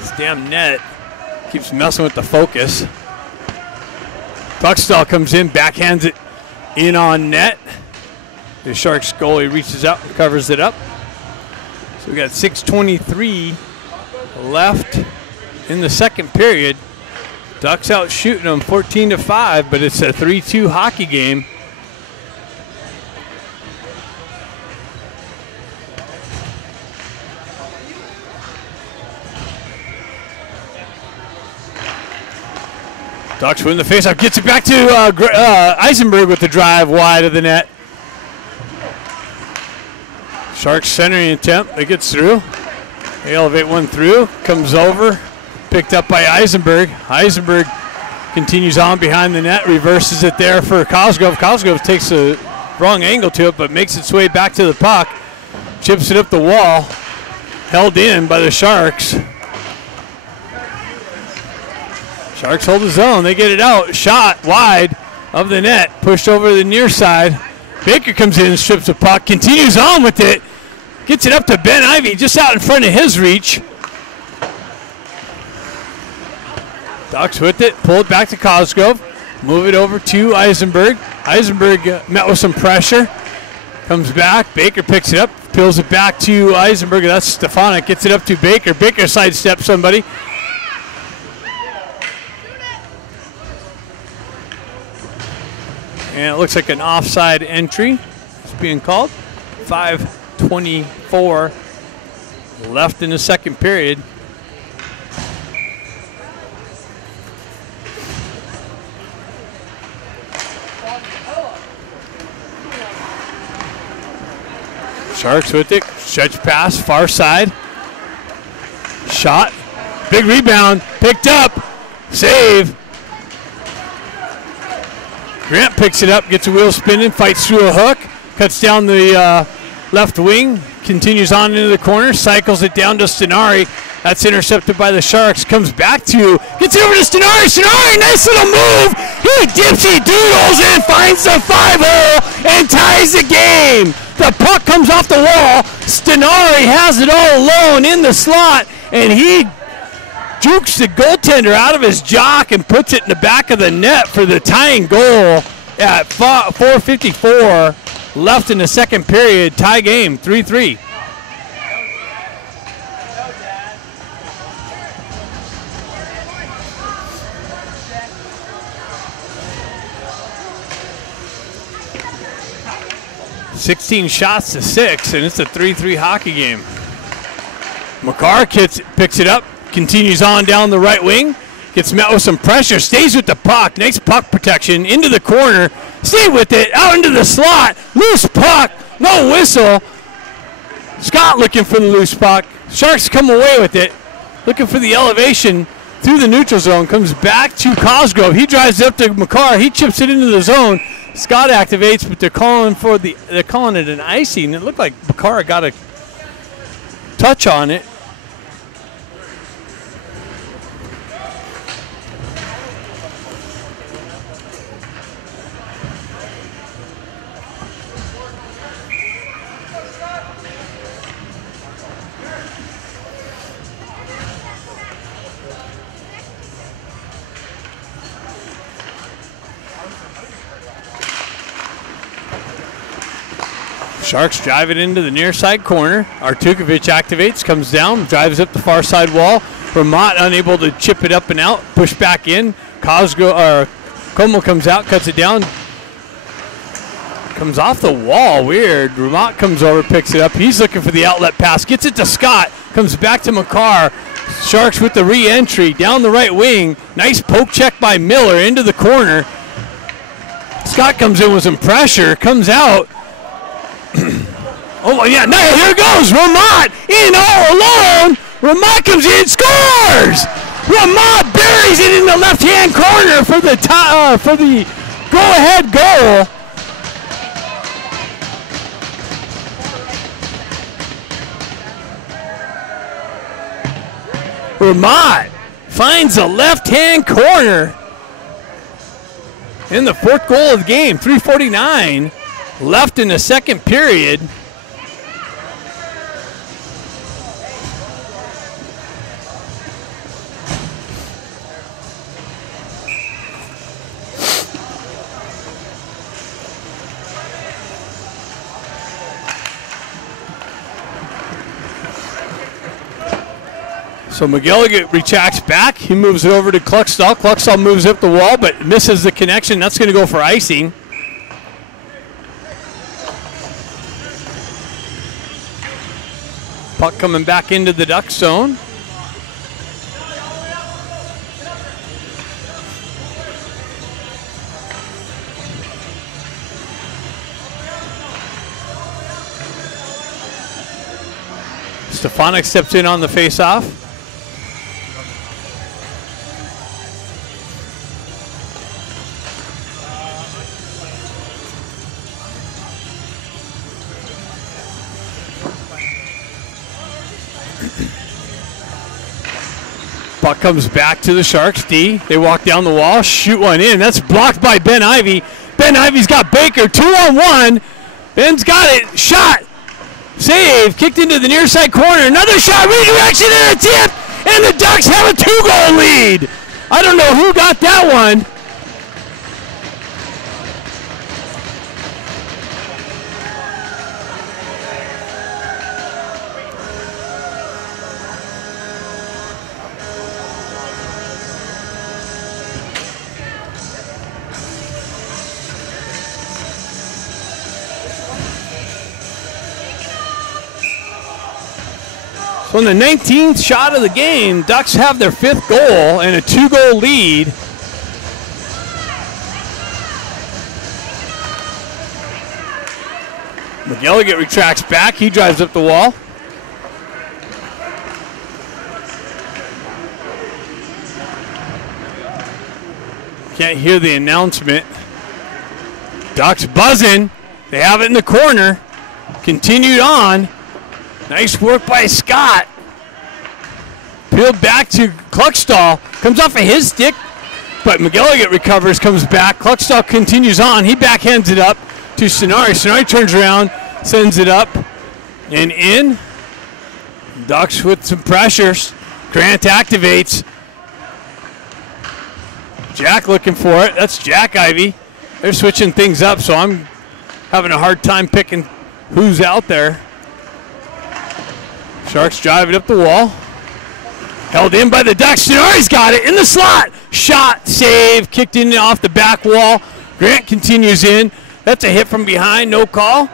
This damn net keeps messing with the focus. Kluckstall comes in, backhands it in on net. The Sharks goalie reaches out and covers it up. So we got 6:23 left in the second period. Ducks out shooting them 14-5, but it's a 3-2 hockey game. Ducks win the faceoff, gets it back to Eisenberg with the drive wide of the net. Sharks centering attempt, it gets through. They elevate one through, comes over, picked up by Eisenberg. Eisenberg continues on behind the net, reverses it there for Cosgrove. Cosgrove takes a wrong angle to it, but makes its way back to the puck. Chips it up the wall, held in by the Sharks. Sharks hold the zone, they get it out. Shot wide of the net, pushed over the near side. Baker comes in and strips the puck, continues on with it. Gets it up to Ben Ivy, just out in front of his reach. Ducks with it, pull it back to Cosgrove. Move it over to Eisenberg. Eisenberg met with some pressure. Comes back, Baker picks it up, peels it back to Eisenberg. That's Stefanik, gets it up to Baker. Baker sidesteps somebody. And it looks like an offside entry is being called. 5:24 left in the second period. Sharks with it, stretch pass, far side. Shot, big rebound, picked up, save. Grant picks it up, gets a wheel spinning, fights through a hook, cuts down the left wing, continues on into the corner, cycles it down to Stenari. That's intercepted by the Sharks, comes back to, gets it over to Stenari. Stenari, nice little move. He dipsy doodles and finds the 5-hole and ties the game. The puck comes off the wall. Stenari has it all alone in the slot, and he jukes the goaltender out of his jock and puts it in the back of the net for the tying goal at 4:54 left in the second period. Tie game, 3-3. $16 shots to 6, and it's a 3-3 hockey game. McCarr picks it up, continues on down the right wing, gets met with some pressure, stays with the puck, nice puck protection, into the corner, stay with it, out into the slot, loose puck, no whistle. Scott looking for the loose puck. Sharks come away with it, looking for the elevation through the neutral zone, comes back to Cosgrove. He drives up to McCarr, he chips it into the zone. Scott activates, but they're calling it an icing. It looked like McCarr got a touch on it. Sharks drive it into the near side corner. Artukovic activates, comes down, drives up the far side wall. Vermont unable to chip it up and out, push back in. Como comes out, cuts it down. Comes off the wall, weird. Vermont comes over, picks it up. He's looking for the outlet pass, gets it to Scott, comes back to McCarr. Sharks with the re-entry down the right wing. Nice poke check by Miller into the corner. Scott comes in with some pressure, comes out. Oh, yeah, no, here it goes. Ramont in all alone. Ramont comes in, scores. Ramont buries it in the left-hand corner for the go-ahead goal. Ramont finds the left-hand corner in the fourth goal of the game. 3:49 left in the second period. So McGilligan retracts back. He moves it over to Kluckstall. Kluckstall moves up the wall, but misses the connection. That's going to go for icing. Puck coming back into the Duck zone. Stefanik steps in on the face-off. Puck comes back to the Sharks. D, they walk down the wall, shoot one in. That's blocked by Ben Ivy. Ben Ivy's got Baker, 2-on-1. Ben's got it, shot, save, kicked into the near side corner. Another shot, redirection and a tip, and the Ducks have a 2-goal lead. I don't know who got that one. On the 19th shot of the game, Ducks have their 5th goal and a 2-goal lead. McGilligan retracts back. He drives up the wall. Can't hear the announcement. Ducks buzzing. They have it in the corner. Continued on. Nice work by Scott. Peeled back to Kluckstall. Comes off of his stick, but McGilligan recovers, comes back. Kluckstall continues on. He backhands it up to Sonari. Sonari turns around, sends it up and in. Ducks with some pressures. Grant activates. Jack looking for it. That's Jack Ivy. They're switching things up, so I'm having a hard time picking who's out there. Sharks drive it up the wall. Held in by the Ducks. Sonari's got it in the slot. Shot, save, kicked in off the back wall. Grant continues in. That's a hit from behind, no call.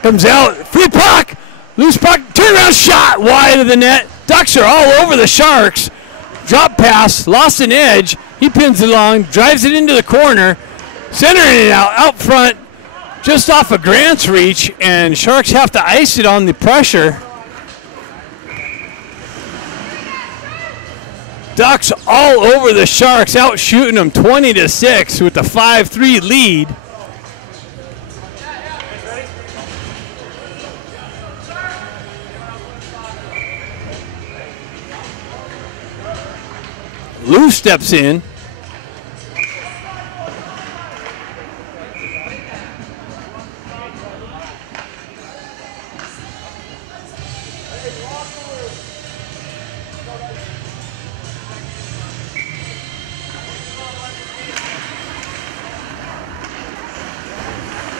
Comes out, free puck. Loose puck, turnaround shot, wide of the net. Ducks are all over the Sharks. Drop pass, lost an edge. He pins it along, drives it into the corner. Centering it out front, just off of Grant's reach, and Sharks have to ice it on the pressure. Ducks all over the Sharks, out shooting them 20-6 with the 5-3 lead. Lou steps in.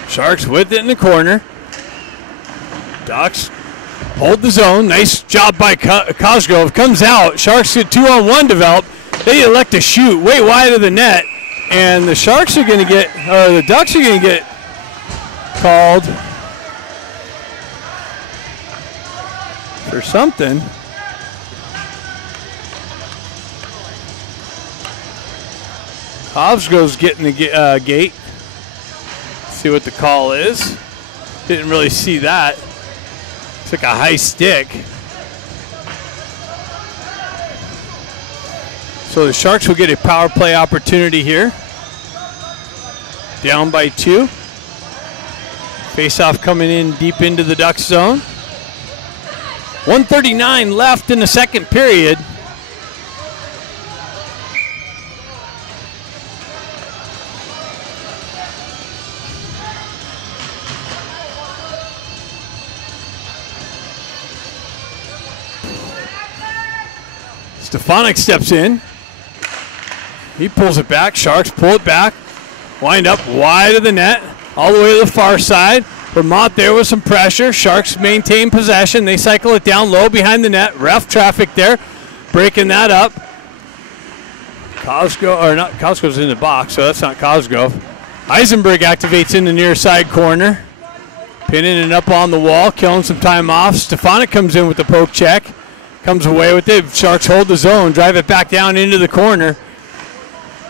Sharks with it in the corner. Ducks hold the zone. Nice job by Cosgrove. Comes out. Sharks get 2-on-1 develop. They elect to shoot way wide of the net. And the Sharks are going to get, or the Ducks are going to get called for something. Cosgrove's getting the gate. See what the call is. Didn't really see that. Took a high stick. So the Sharks will get a power play opportunity here. Down by 2. Face-off coming in deep into the Ducks zone. 1:39 left in the second period. Stefanik steps in. He pulls it back. Sharks pull it back. Wind up wide of the net. All the way to the far side. Vermont there with some pressure. Sharks maintain possession. They cycle it down low behind the net. Ref traffic there. Breaking that up. Cosgrove's in the box, so that's not Cosgrove. Eisenberg activates in the near side corner. Pinning it up on the wall. Killing some time off. Stefanik comes in with the poke check. Comes away with it. Sharks hold the zone. Drive it back down into the corner.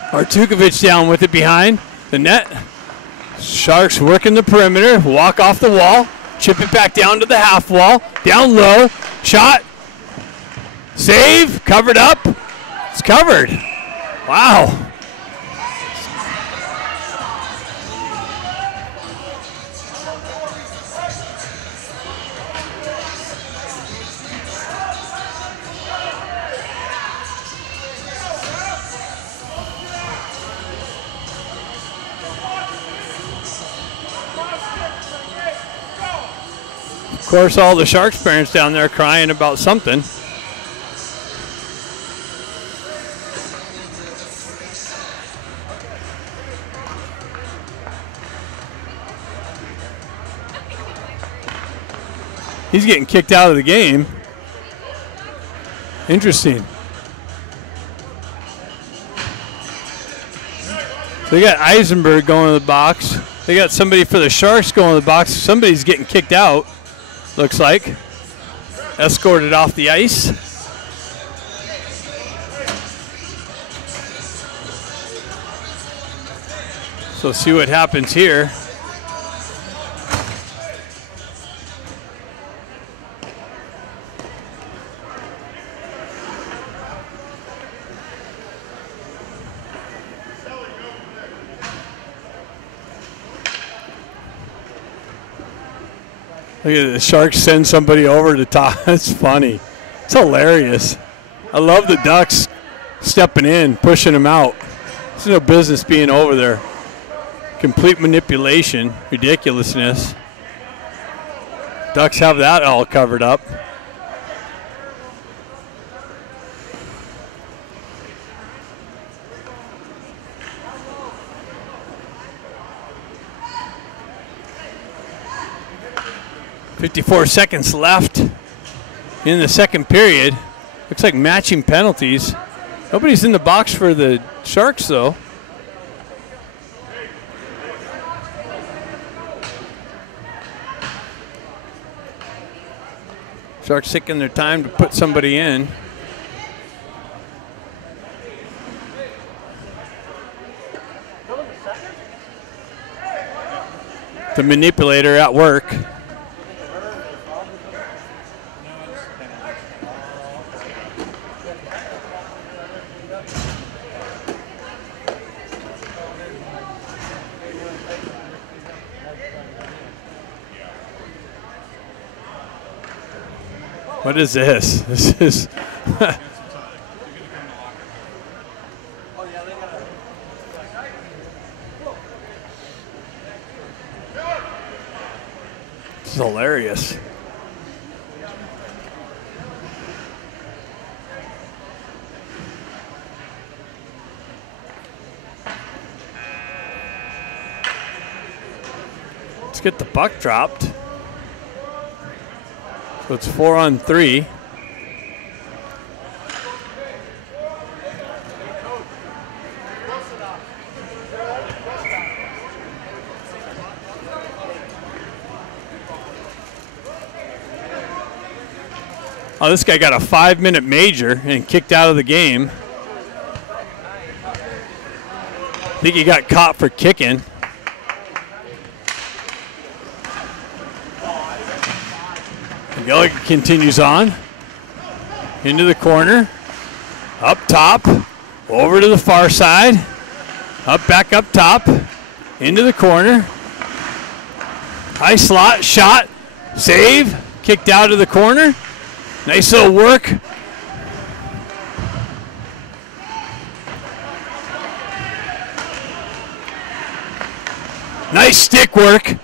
Artukovic down with it behind the net. Sharks working the perimeter. Walk off the wall. Chip it back down to the half wall. Down low. Shot. Save. Covered up. It's covered. Wow. Of course, all the Sharks parents down there crying about something. He's getting kicked out of the game. Interesting. They got Eisenberg going to the box. They got somebody for the Sharks going to the box. Somebody's getting kicked out, looks like. Escorted off the ice. So see what happens here. Look at the Sharks send somebody over to top. That's funny. It's hilarious. I love the Ducks stepping in, pushing them out. There's no business being over there. Complete manipulation, ridiculousness. Ducks have that all covered up. .54 seconds left in the second period. Looks like matching penalties. Nobody's in the box for the Sharks, though. Sharks taking their time to put somebody in. The manipulator at work. What is this? This is this is hilarious. Let's get the puck dropped. So it's 4-on-3. Oh, this guy got a 5-minute major and kicked out of the game. I think he got caught for kicking. Gallagher continues on into the corner, up top, over to the far side, back up top, into the corner. High slot, shot, save, kicked out of the corner. Nice little work. Nice stick work.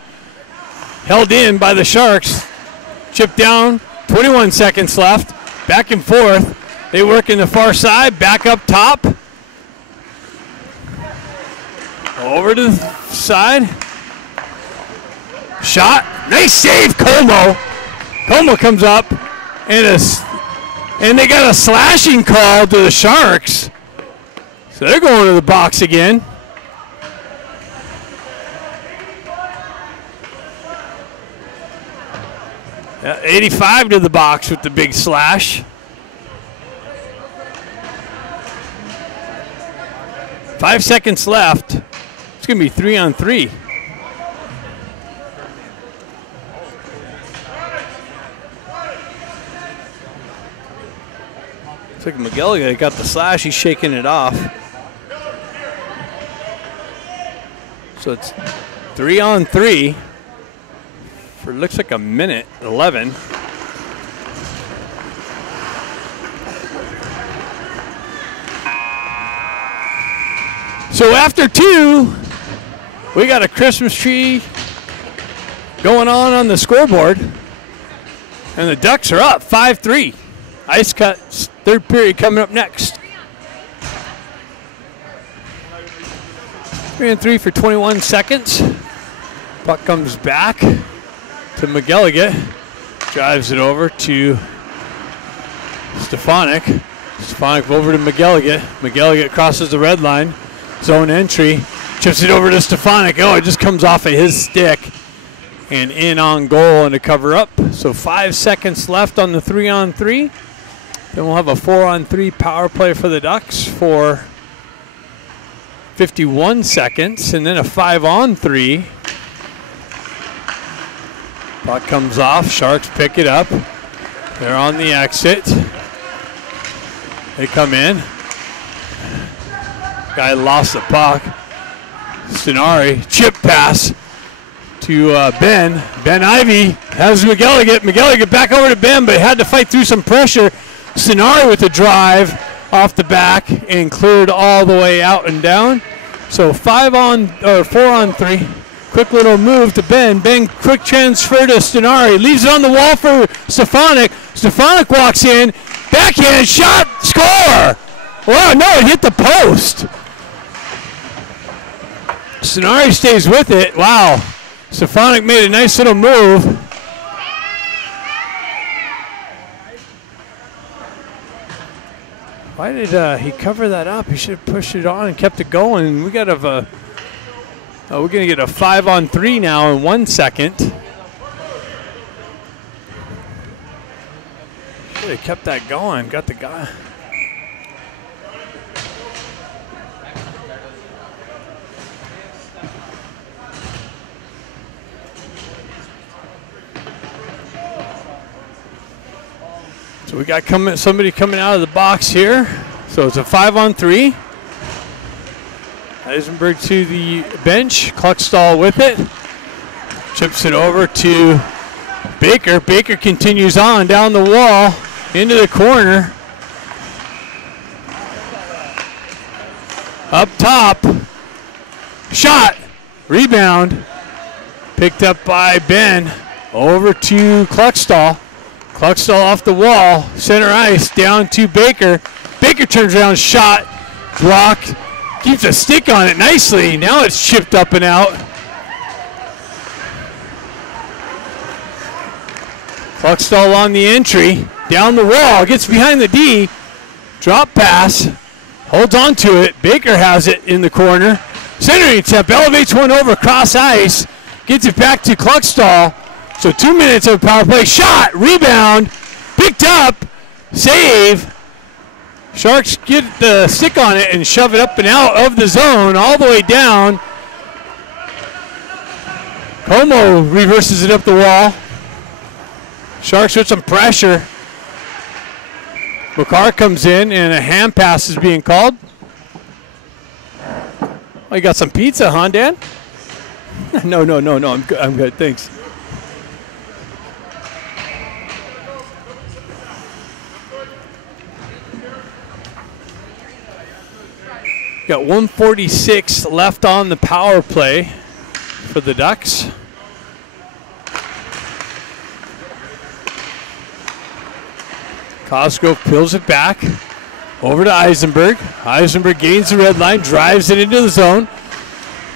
Held in by the Sharks. Chip down, 21 seconds left, back and forth. They work in the far side, back up top. Over to the side. Shot, nice save, Como. Como comes up, and they got a slashing call to the Sharks. So they're going to the box again. Yeah, 85 to the box with the big slash. 5 seconds left. It's going to be 3-on-3. Looks like McGilligan got the slash. He's shaking it off. So it's 3-on-3 for looks like a minute 11. So after 2, we got a Christmas tree going on the scoreboard. And the Ducks are up 5-3. Ice Cuts, third period coming up next. 3-on-3 for 21 seconds. Puck comes back to McGilligan. Drives it over to Stefanik. Stefanik over to McGilligan. McGilligan crosses the red line. Zone entry. Chips it over to Stefanik. Oh, it just comes off of his stick. And in on goal and a cover up. So 5 seconds left on the 3-on-3. Then we'll have a 4-on-3 power play for the Ducks for 51 seconds. And then a 5-on-3. Puck comes off. Sharks pick it up. They're on the exit. They come in. Guy lost the puck. Stenari, chip pass to Ben. Ben Ivy has McGilligan. McGilligan back over to Ben, but had to fight through some pressure. Stenari with the drive off the back and cleared all the way out and down. So 4-on-3. Quick little move to Ben. Ben, quick transfer to Stenari. Leaves it on the wall for Stefanik. Stefanik walks in. Backhand shot. Score! Wow, no, it hit the post. Stenari stays with it. Wow. Stefanik made a nice little move. Why did he cover that up? He should have pushed it on and kept it going. We got we're going to get a 5-on-3 now in 1 second. Should have kept that going. Got the guy. So we got somebody coming out of the box here. So it's a 5-on-3. Eisenberg to the bench. Kluckstall with it. Chips it over to Baker. Baker continues on down the wall into the corner. Up top. Shot. Rebound. Picked up by Ben. Over to Kluckstall. Kluckstall off the wall, center ice, down to Baker. Baker turns around, shot, blocked, keeps a stick on it nicely. Now it's chipped up and out. Kluckstall on the entry, down the wall, gets behind the D, drop pass, holds on to it. Baker has it in the corner. Centering attempt, elevates one over cross ice, gets it back to Kluckstall. So 2 minutes of power play. Shot, rebound, picked up, save. Sharks get the stick on it and shove it up and out of the zone all the way down. Como reverses it up the wall. Sharks with some pressure. Makar comes in and a hand pass is being called. Oh, you got some pizza, huh, Dan? No, I'm good, thanks. Got 1:46 left on the power play for the Ducks. Cosgrove peels it back over to Eisenberg. Eisenberg gains the red line, drives it into the zone.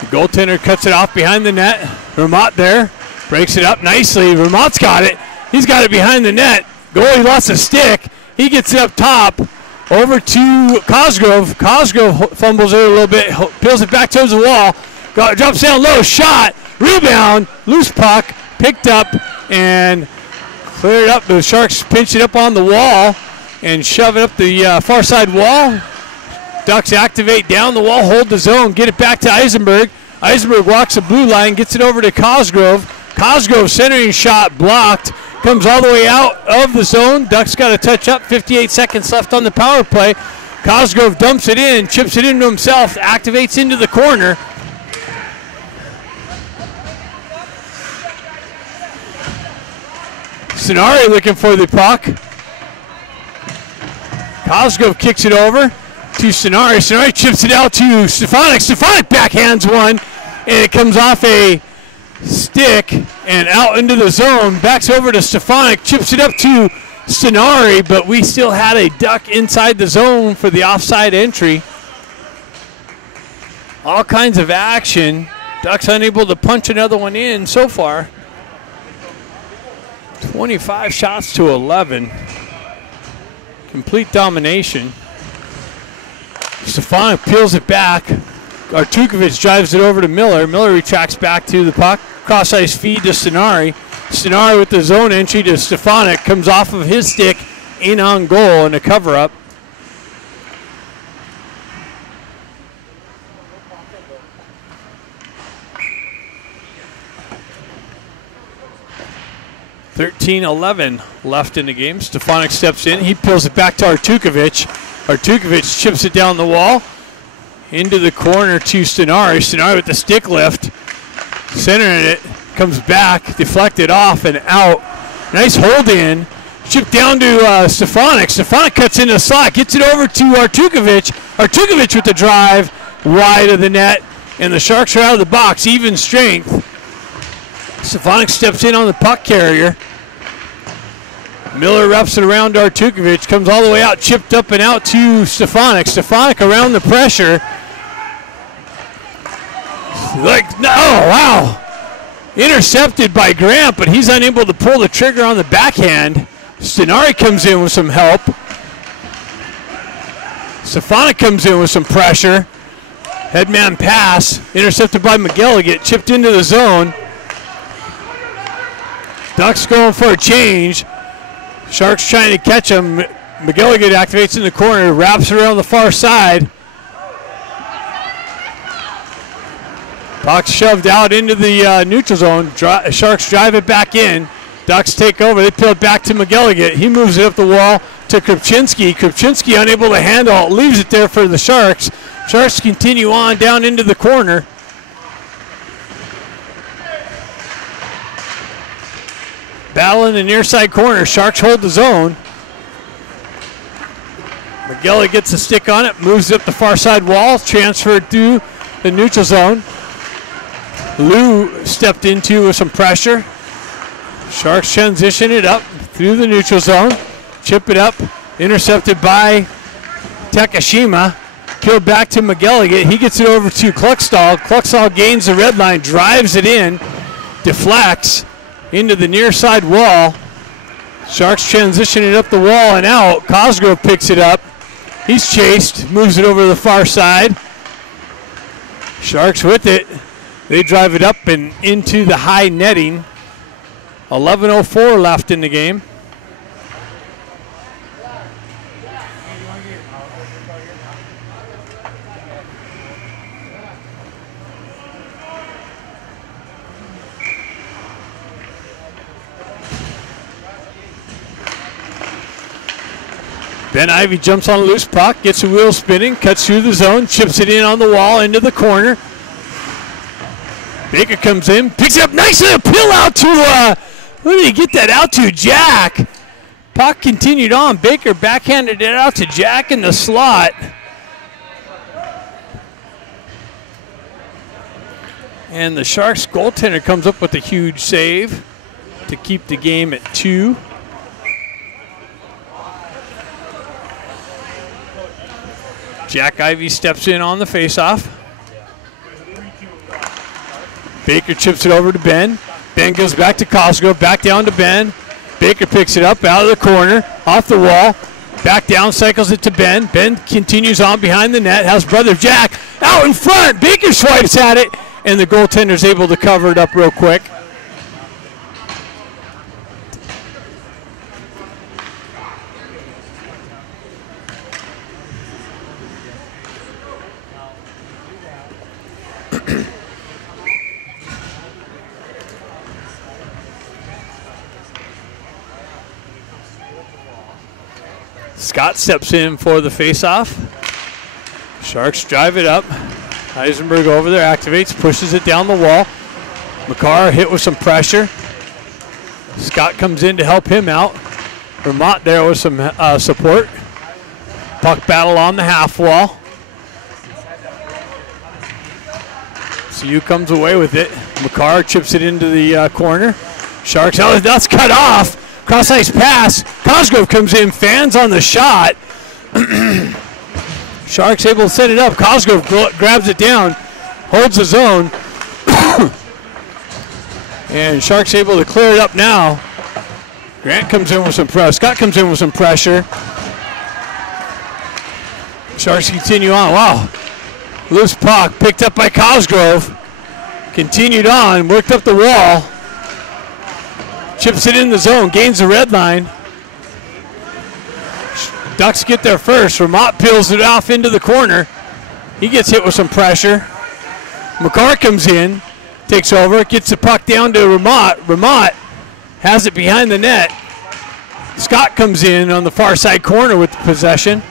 The goaltender cuts it off behind the net. Vermont there, breaks it up nicely. Vermont's got it. He's got it behind the net. Goalie lost a stick. He gets it up top. Over to Cosgrove. Cosgrove fumbles it a little bit, peels it back towards the wall. Drops down low, shot, rebound, loose puck, picked up and cleared up. The Sharks pinch it up on the wall and shove it up the far side wall. Ducks activate down the wall, hold the zone, get it back to Eisenberg. Eisenberg walks the blue line, gets it over to Cosgrove. Cosgrove centering shot blocked. comes all the way out of the zone. Ducks got a touch up, 58 seconds left on the power play. Cosgrove dumps it in, chips it into himself, activates into the corner. Sonari looking for the puck. Cosgrove kicks it over to Sonari. Sonari chips it out to Stefanik. Stefanik backhands one, and it comes off a stick and out into the zone. Backs over to Stefanik, chips it up to Sonari, but we still had a duck inside the zone for the offside entry. All kinds of action. Ducks unable to punch another one in so far. 25 shots to 11. Complete domination. Stefanik peels it back. Artukovic drives it over to Miller. Miller retracts back to the puck. Cross-ice feed to Sonari. Sonari with the zone entry to Stefanik. Comes off of his stick in on goal and a cover-up. .13-11 left in the game. Stefanik steps in. He pulls it back to Artukovic. Artukovic chips it down the wall. Into the corner to Sonari. Sonari with the stick lift. Centering it. Comes back. Deflected off and out. Nice hold in. Chipped down to Stefanik. Stefanik cuts into the slot. Gets it over to Artukovic. Artukovic with the drive. Wide of the net. And the Sharks are out of the box. Even strength. Stefanik steps in on the puck carrier. Miller wraps it around Artukovic. Comes all the way out. Chipped up and out to Stefanik. Stefanik around the pressure. Oh, wow. Intercepted by Grant, but he's unable to pull the trigger on the backhand. Sonari comes in with some help. Stefanik comes in with some pressure. Headman pass. Intercepted by McGilligan. Chipped into the zone. Ducks going for a change. Sharks trying to catch him. McGilligan activates in the corner, wraps around the far side. Puck's shoved out into the neutral zone. Sharks drive it back in. Ducks take over. They peel it back to McGilligan. He moves it up the wall to Krupczynski. Krupczynski unable to handle it. Leaves it there for the Sharks. Sharks continue on down into the corner. Battle in the near side corner. Sharks hold the zone. McGilligan gets a stick on it. Moves it up the far side wall. Transferred through the neutral zone. Lou stepped into with some pressure. Sharks transition it up through the neutral zone. Chip it up. Intercepted by Takashima. Peeled back to McGilligan. He gets it over to Kluckstall. Kluckstall gains the red line. Drives it in. Deflects into the near side wall. Sharks transition it up the wall and out. Cosgrove picks it up. He's chased. Moves it over to the far side. Sharks with it. They drive it up and into the high netting. 11:04 left in the game. Ben Ivy jumps on a loose puck, gets the wheel spinning, cuts through the zone, chips it in on the wall into the corner. Baker comes in, picks it up nicely, a peel out to, who did he get that out to? Jack. Puck continued on. Baker backhanded it out to Jack in the slot. And the Sharks goaltender comes up with a huge save to keep the game at 2. Jack Ivy steps in on the faceoff. Baker chips it over to Ben. Ben goes back to Cosgrove, back down to Ben. Baker picks it up out of the corner, off the wall, back down, cycles it to Ben. Ben continues on behind the net, has brother Jack out in front. Baker swipes at it, and the goaltender's able to cover it up real quick. Scott steps in for the faceoff. Sharks drive it up. Eisenberg over there, activates, pushes it down the wall. McCarr hit with some pressure. Scott comes in to help him out. Vermont there with some support. Puck battle on the half wall. CU comes away with it. McCarr chips it into the corner. Sharks, oh, that's cut off. Cross ice pass. Cosgrove comes in, fans on the shot. Sharks able to set it up. Cosgrove grabs it down, holds the zone. And Sharks able to clear it up now. Grant comes in with some pressure. Scott comes in with some pressure. Sharks continue on. Wow. Loose puck picked up by Cosgrove. Continued on, worked up the wall. Chips it in the zone, gains the red line. Ducks get there first. Vermont peels it off into the corner. He gets hit with some pressure. McCarr comes in, takes over, gets the puck down to Vermont. Vermont has it behind the net. Scott comes in on the far side corner with the possession.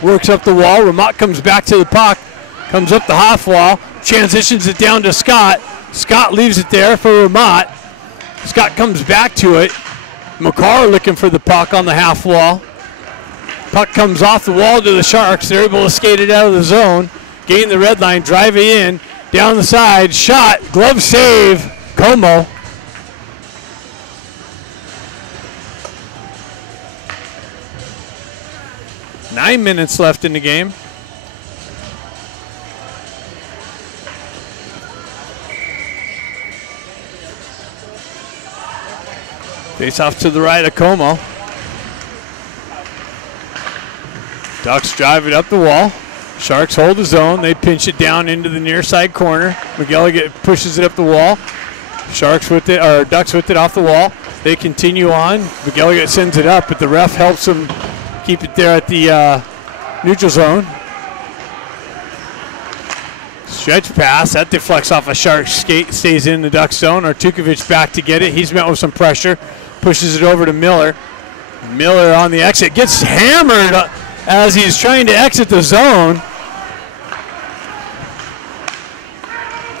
Works up the wall. Vermont comes back to the puck. Comes up the half wall. Transitions it down to Scott. Scott leaves it there for Vermont. Scott comes back to it. McCarr looking for the puck on the half wall. Puck comes off the wall to the Sharks. They're able to skate it out of the zone. Gain the red line, drive it in. Down the side, shot, glove save, Como. Nine minutes left in the game. Face off to the right of Como. Ducks drive it up the wall. Sharks hold the zone. They pinch it down into the near side corner. McGilligan pushes it up the wall. Sharks with it, or Ducks with it off the wall. They continue on. McGilligan sends it up, but the ref helps them keep it there at the neutral zone. Stretch pass, that deflects off a Sharks skate, stays in the Ducks zone. Artukovic back to get it. He's met with some pressure. Pushes it over to Miller. Miller on the exit, gets hammered as he's trying to exit the zone.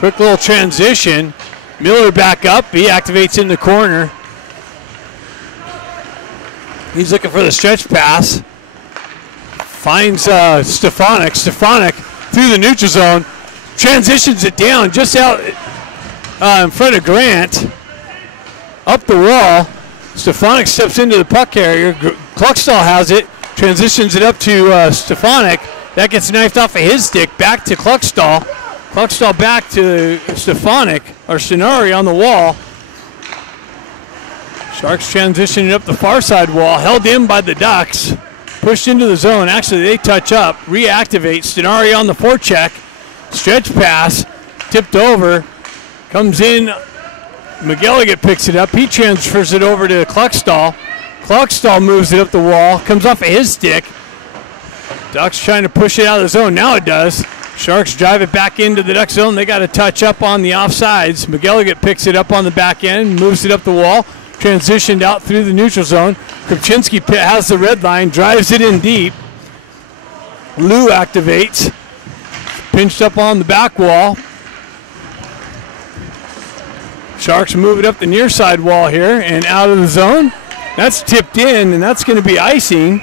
Quick little transition. Miller back up. He activates in the corner. He's looking for the stretch pass. Finds Stefanik. Stefanik through the neutral zone. Transitions it down just out in front of Grant. Up the wall. Stefanik steps into the puck carrier. Kluckstall has it. Transitions it up to Stefanik. That gets knifed off of his stick. Back to Kluckstall. Kluckstall back to Stefanik, or Stenari on the wall. Sharks transitioning up the far side wall. Held in by the Ducks. Pushed into the zone. Actually, they touch up. Reactivate. Stenari on the forecheck. Stretch pass. Tipped over. Comes in. McGilligan picks it up. He transfers it over to Kluckstall. Kluckstall moves it up the wall. Comes off of his stick. Ducks trying to push it out of the zone. Now it does. Sharks drive it back into the Duck zone. They got to touch up on the offsides. McGilligan picks it up on the back end. Moves it up the wall. Transitioned out through the neutral zone. Krupczynski has the red line. Drives it in deep. Lou activates. Pinched up on the back wall. Sharks move it up the near side wall here and out of the zone. That's tipped in, and that's going to be icing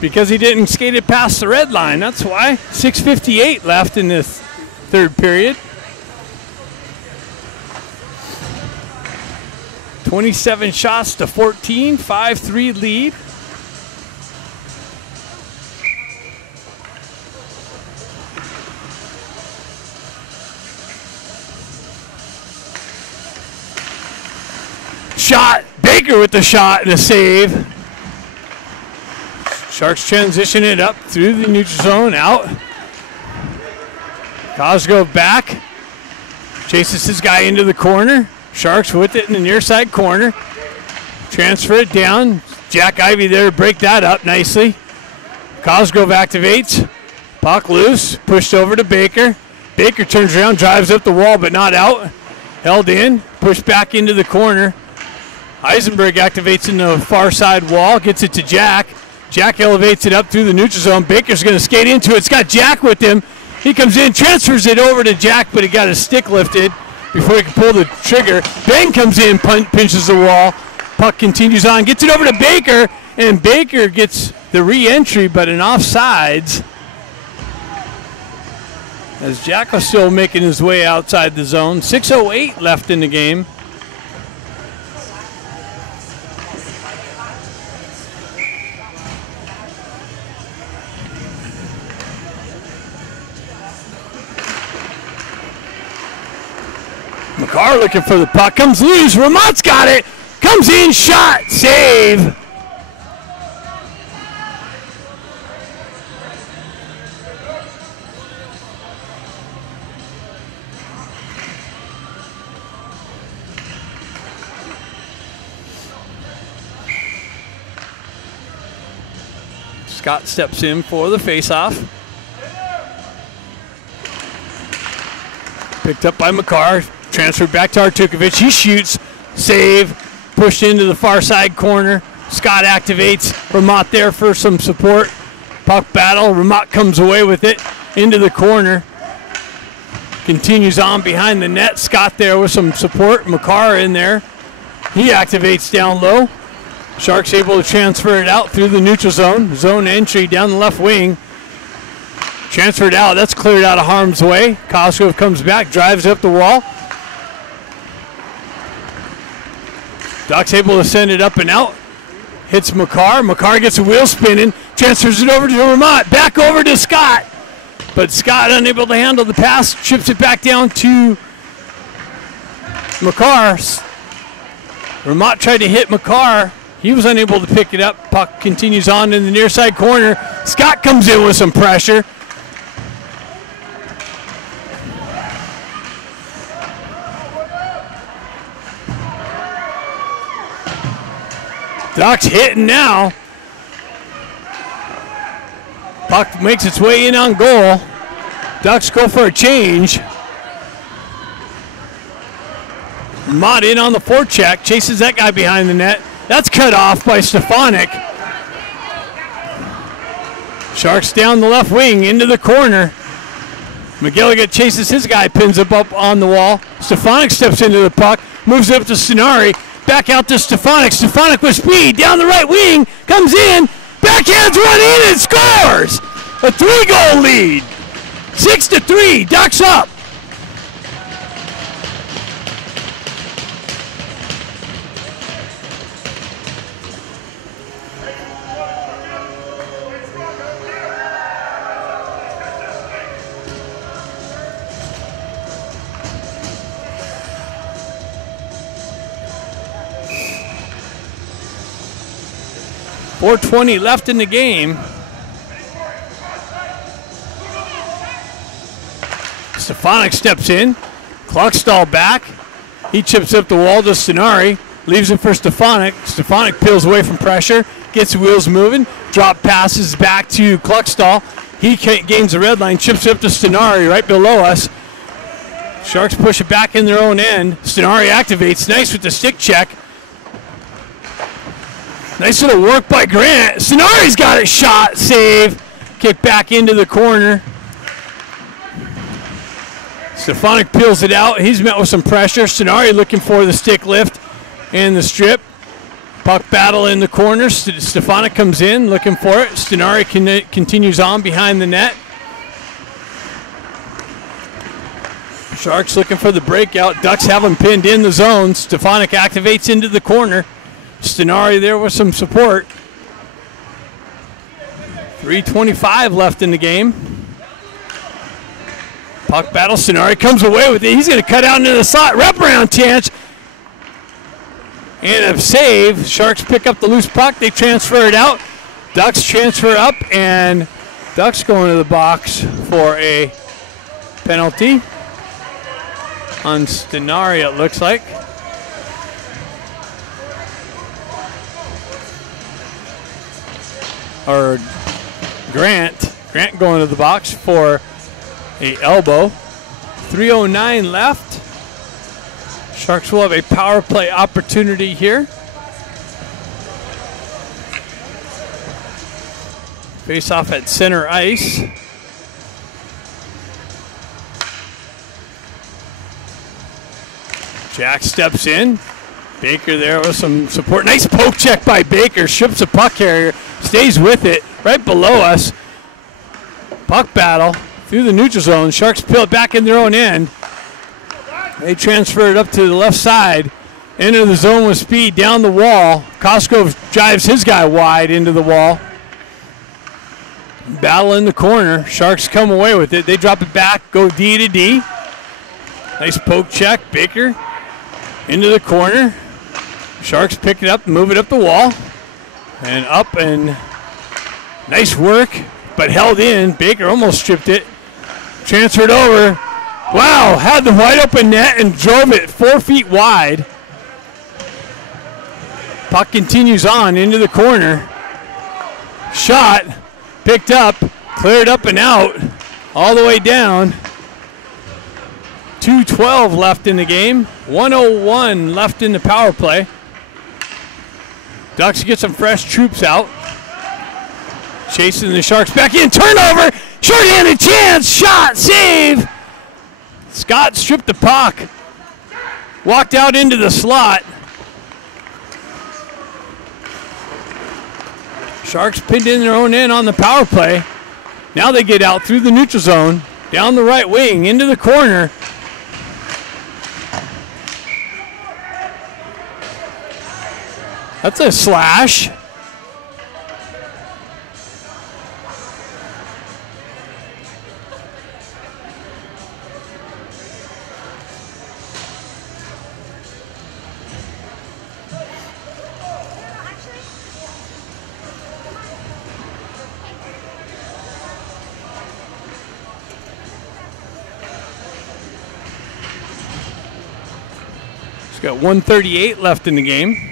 because he didn't skate it past the red line. That's why. 6:58 left in this third period. 27 shots to 14, 5-3 lead. Shot. Baker with the shot and a save. Sharks transition it up through the neutral zone, out. Cosgrove back. Chases his guy into the corner. Sharks with it in the near side corner. Transfer it down. Jack Ivey there to break that up nicely. Cosgrove activates. Puck loose. Pushed over to Baker. Baker turns around, drives up the wall, but not out. Held in. Pushed back into the corner. Eisenberg activates in the far side wall, gets it to Jack. Jack elevates it up through the neutral zone. Baker's going to skate into it. It's got Jack with him. He comes in, transfers it over to Jack, but he got his stick lifted before he can pull the trigger. Ben comes in, pinches the wall. Puck continues on, gets it over to Baker, and Baker gets the re-entry, but an offsides. As Jack was still making his way outside the zone. 6:08 left in the game. McCarr looking for the puck, comes loose, Ramott's got it, comes in, shot, save. Scott steps in for the faceoff. Picked up by McCarr. Transferred back to Artukovic. He shoots. Save. Pushed into the far side corner. Scott activates. Ramott there for some support. Puck battle. Ramott comes away with it into the corner. Continues on behind the net. Scott there with some support. McCarr in there. He activates down low. Sharks able to transfer it out through the neutral zone. Zone entry down the left wing. Transferred out. That's cleared out of harm's way. Cosgrove comes back, drives up the wall. Ducks able to send it up and out. Hits McCarr. McCarr gets a wheel spinning. Transfers it over to Ramott. Back over to Scott. But Scott unable to handle the pass. Chips it back down to McCarr. Ramott tried to hit McCarr. He was unable to pick it up. Puck continues on in the near side corner. Scott comes in with some pressure. Ducks hitting now. Puck makes its way in on goal. Ducks go for a change. Mott in on the forecheck. Chases that guy behind the net. That's cut off by Stefanik. Sharks down the left wing into the corner. McGilligan chases his guy, pins him up on the wall. Stefanik steps into the puck, moves it up to Stenari. Back out to Stefanik. Stefanik with speed down the right wing. Comes in. Backhands run in and scores. A 3-goal lead. 6-3. Ducks up. .420 left in the game. Stefanik steps in. Kluckstall back. He chips up the wall to Stenari. Leaves it for Stefanik. Stefanik peels away from pressure. Gets the wheels moving. Drop passes back to Kluckstall. He gains the red line. Chips it up to Stenari right below us. Sharks push it back in their own end. Stenari activates. Nice with the stick check. Nice little work by Grant. Stenari's got it shot. Save. Kick back into the corner. Stefanik peels it out. He's met with some pressure. Stenari looking for the stick lift and the strip. Puck battle in the corner. Stefanik comes in looking for it. Stenari continues on behind the net. Sharks looking for the breakout. Ducks have him pinned in the zone. Stefanik activates into the corner. Stenari there with some support. 3:25 left in the game. Puck battle. Stenari comes away with it. He's going to cut out into the slot. Wraparound chance. And a save. Sharks pick up the loose puck. They transfer it out. Ducks transfer up. And Ducks go into the box for a penalty on Stenari, it looks like. Or Grant going to the box for a elbow. 3:09 left. Sharks will have a power play opportunity here. Face off at center ice. Jack steps in. Baker there with some support. Nice poke check by Baker. Strips the puck carrier. Stays with it. Right below us. Puck battle through the neutral zone. Sharks peel it back in their own end. They transfer it up to the left side. Enter the zone with speed down the wall. Cosgrove drives his guy wide into the wall. Battle in the corner. Sharks come away with it. They drop it back, go D to D. Nice poke check. Baker into the corner. Sharks pick it up, move it up the wall. And up, and nice work, but held in. Baker almost stripped it. Transferred over. Wow, had the wide open net and drove it 4 feet wide. Puck continues on into the corner. Shot, picked up, cleared up and out, all the way down. 2:12 left in the game. 1:01 left in the power play. Ducks get some fresh troops out. Chasing the Sharks back in. Turnover. Short-handed chance. Shot. Save. Scott stripped the puck. Walked out into the slot. Sharks pinned in their own end on the power play. Now they get out through the neutral zone. Down the right wing. Into the corner. That's a slash. It's got 1:38 left in the game.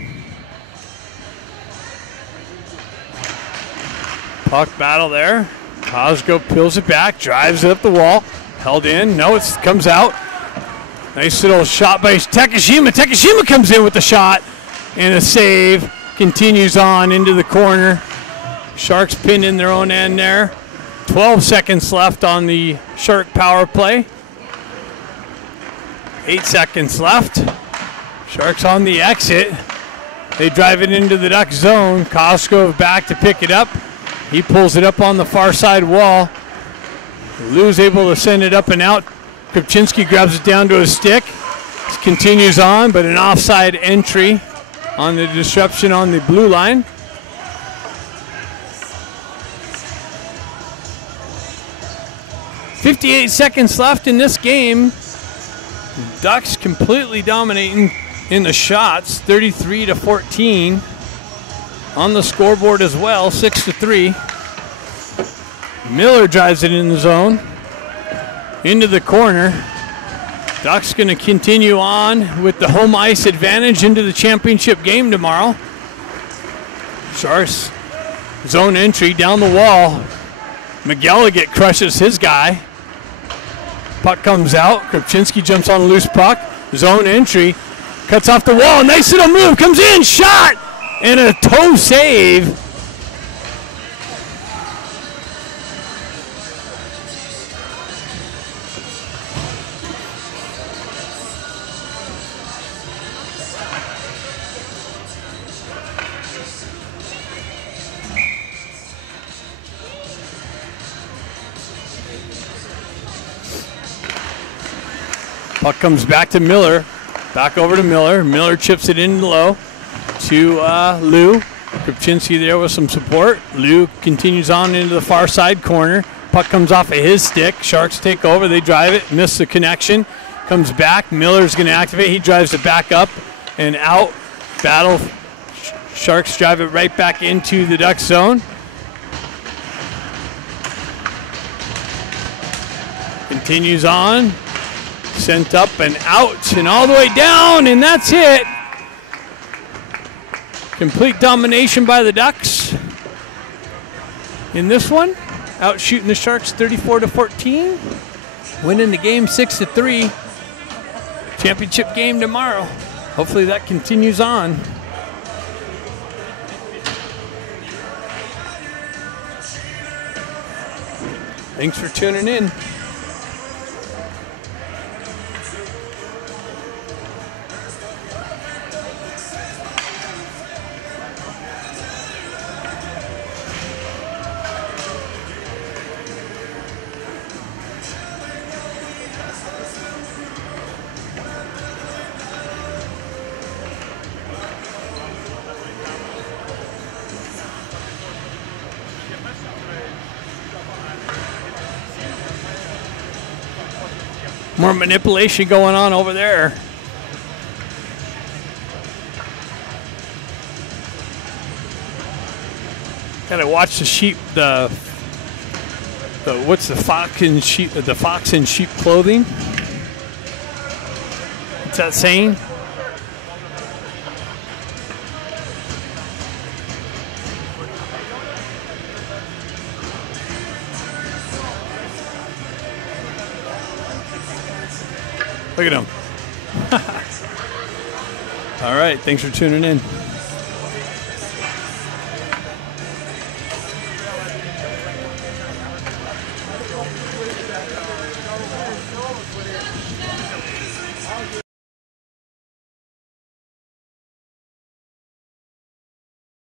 Puck battle there. Cosgrove peels it back, drives it up the wall. Held in. No, it comes out. Nice little shot by Takashima. Takashima comes in with the shot and a save. Continues on into the corner. Sharks pinned in their own end there. 12 seconds left on the Shark power play. 8 seconds left. Sharks on the exit. They drive it into the Duck zone. Cosgrove back to pick it up. He pulls it up on the far side wall. Lou's able to send it up and out. Krupczynski grabs it down to his stick. This continues on, but an offside entry on the disruption on the blue line. .58 seconds left in this game. Ducks completely dominating in the shots, 33-14. On the scoreboard as well, 6-3. Miller drives it in the zone. Into the corner. Ducks going to continue on with the home ice advantage into the championship game tomorrow. Sharks zone entry down the wall. McGilligan crushes his guy. Puck comes out. Krupczynski jumps on a loose puck. Zone entry. Cuts off the wall. Nice little move. Comes in. Shot. And a toe save. Puck comes back to Miller. Back over to Miller. Miller chips it in low to Lou. Krupczynski there with some support. Lou continues on into the far side corner. Puck comes off of his stick. Sharks take over. They drive it. Miss the connection. Comes back. Miller's going to activate. He drives it back up and out. Battle. Sharks drive it right back into the Duck zone. Continues on. Sent up and out and all the way down, and that's it. Complete domination by the Ducks in this one. Out shooting the Sharks 34-14. Winning the game 6-3. Championship game tomorrow. Hopefully that continues on. Thanks for tuning in. More manipulation going on over there. Gotta watch the sheep. What's the fox in sheep? The fox in sheep clothing. What's that saying? Look at him. All right, thanks for tuning in.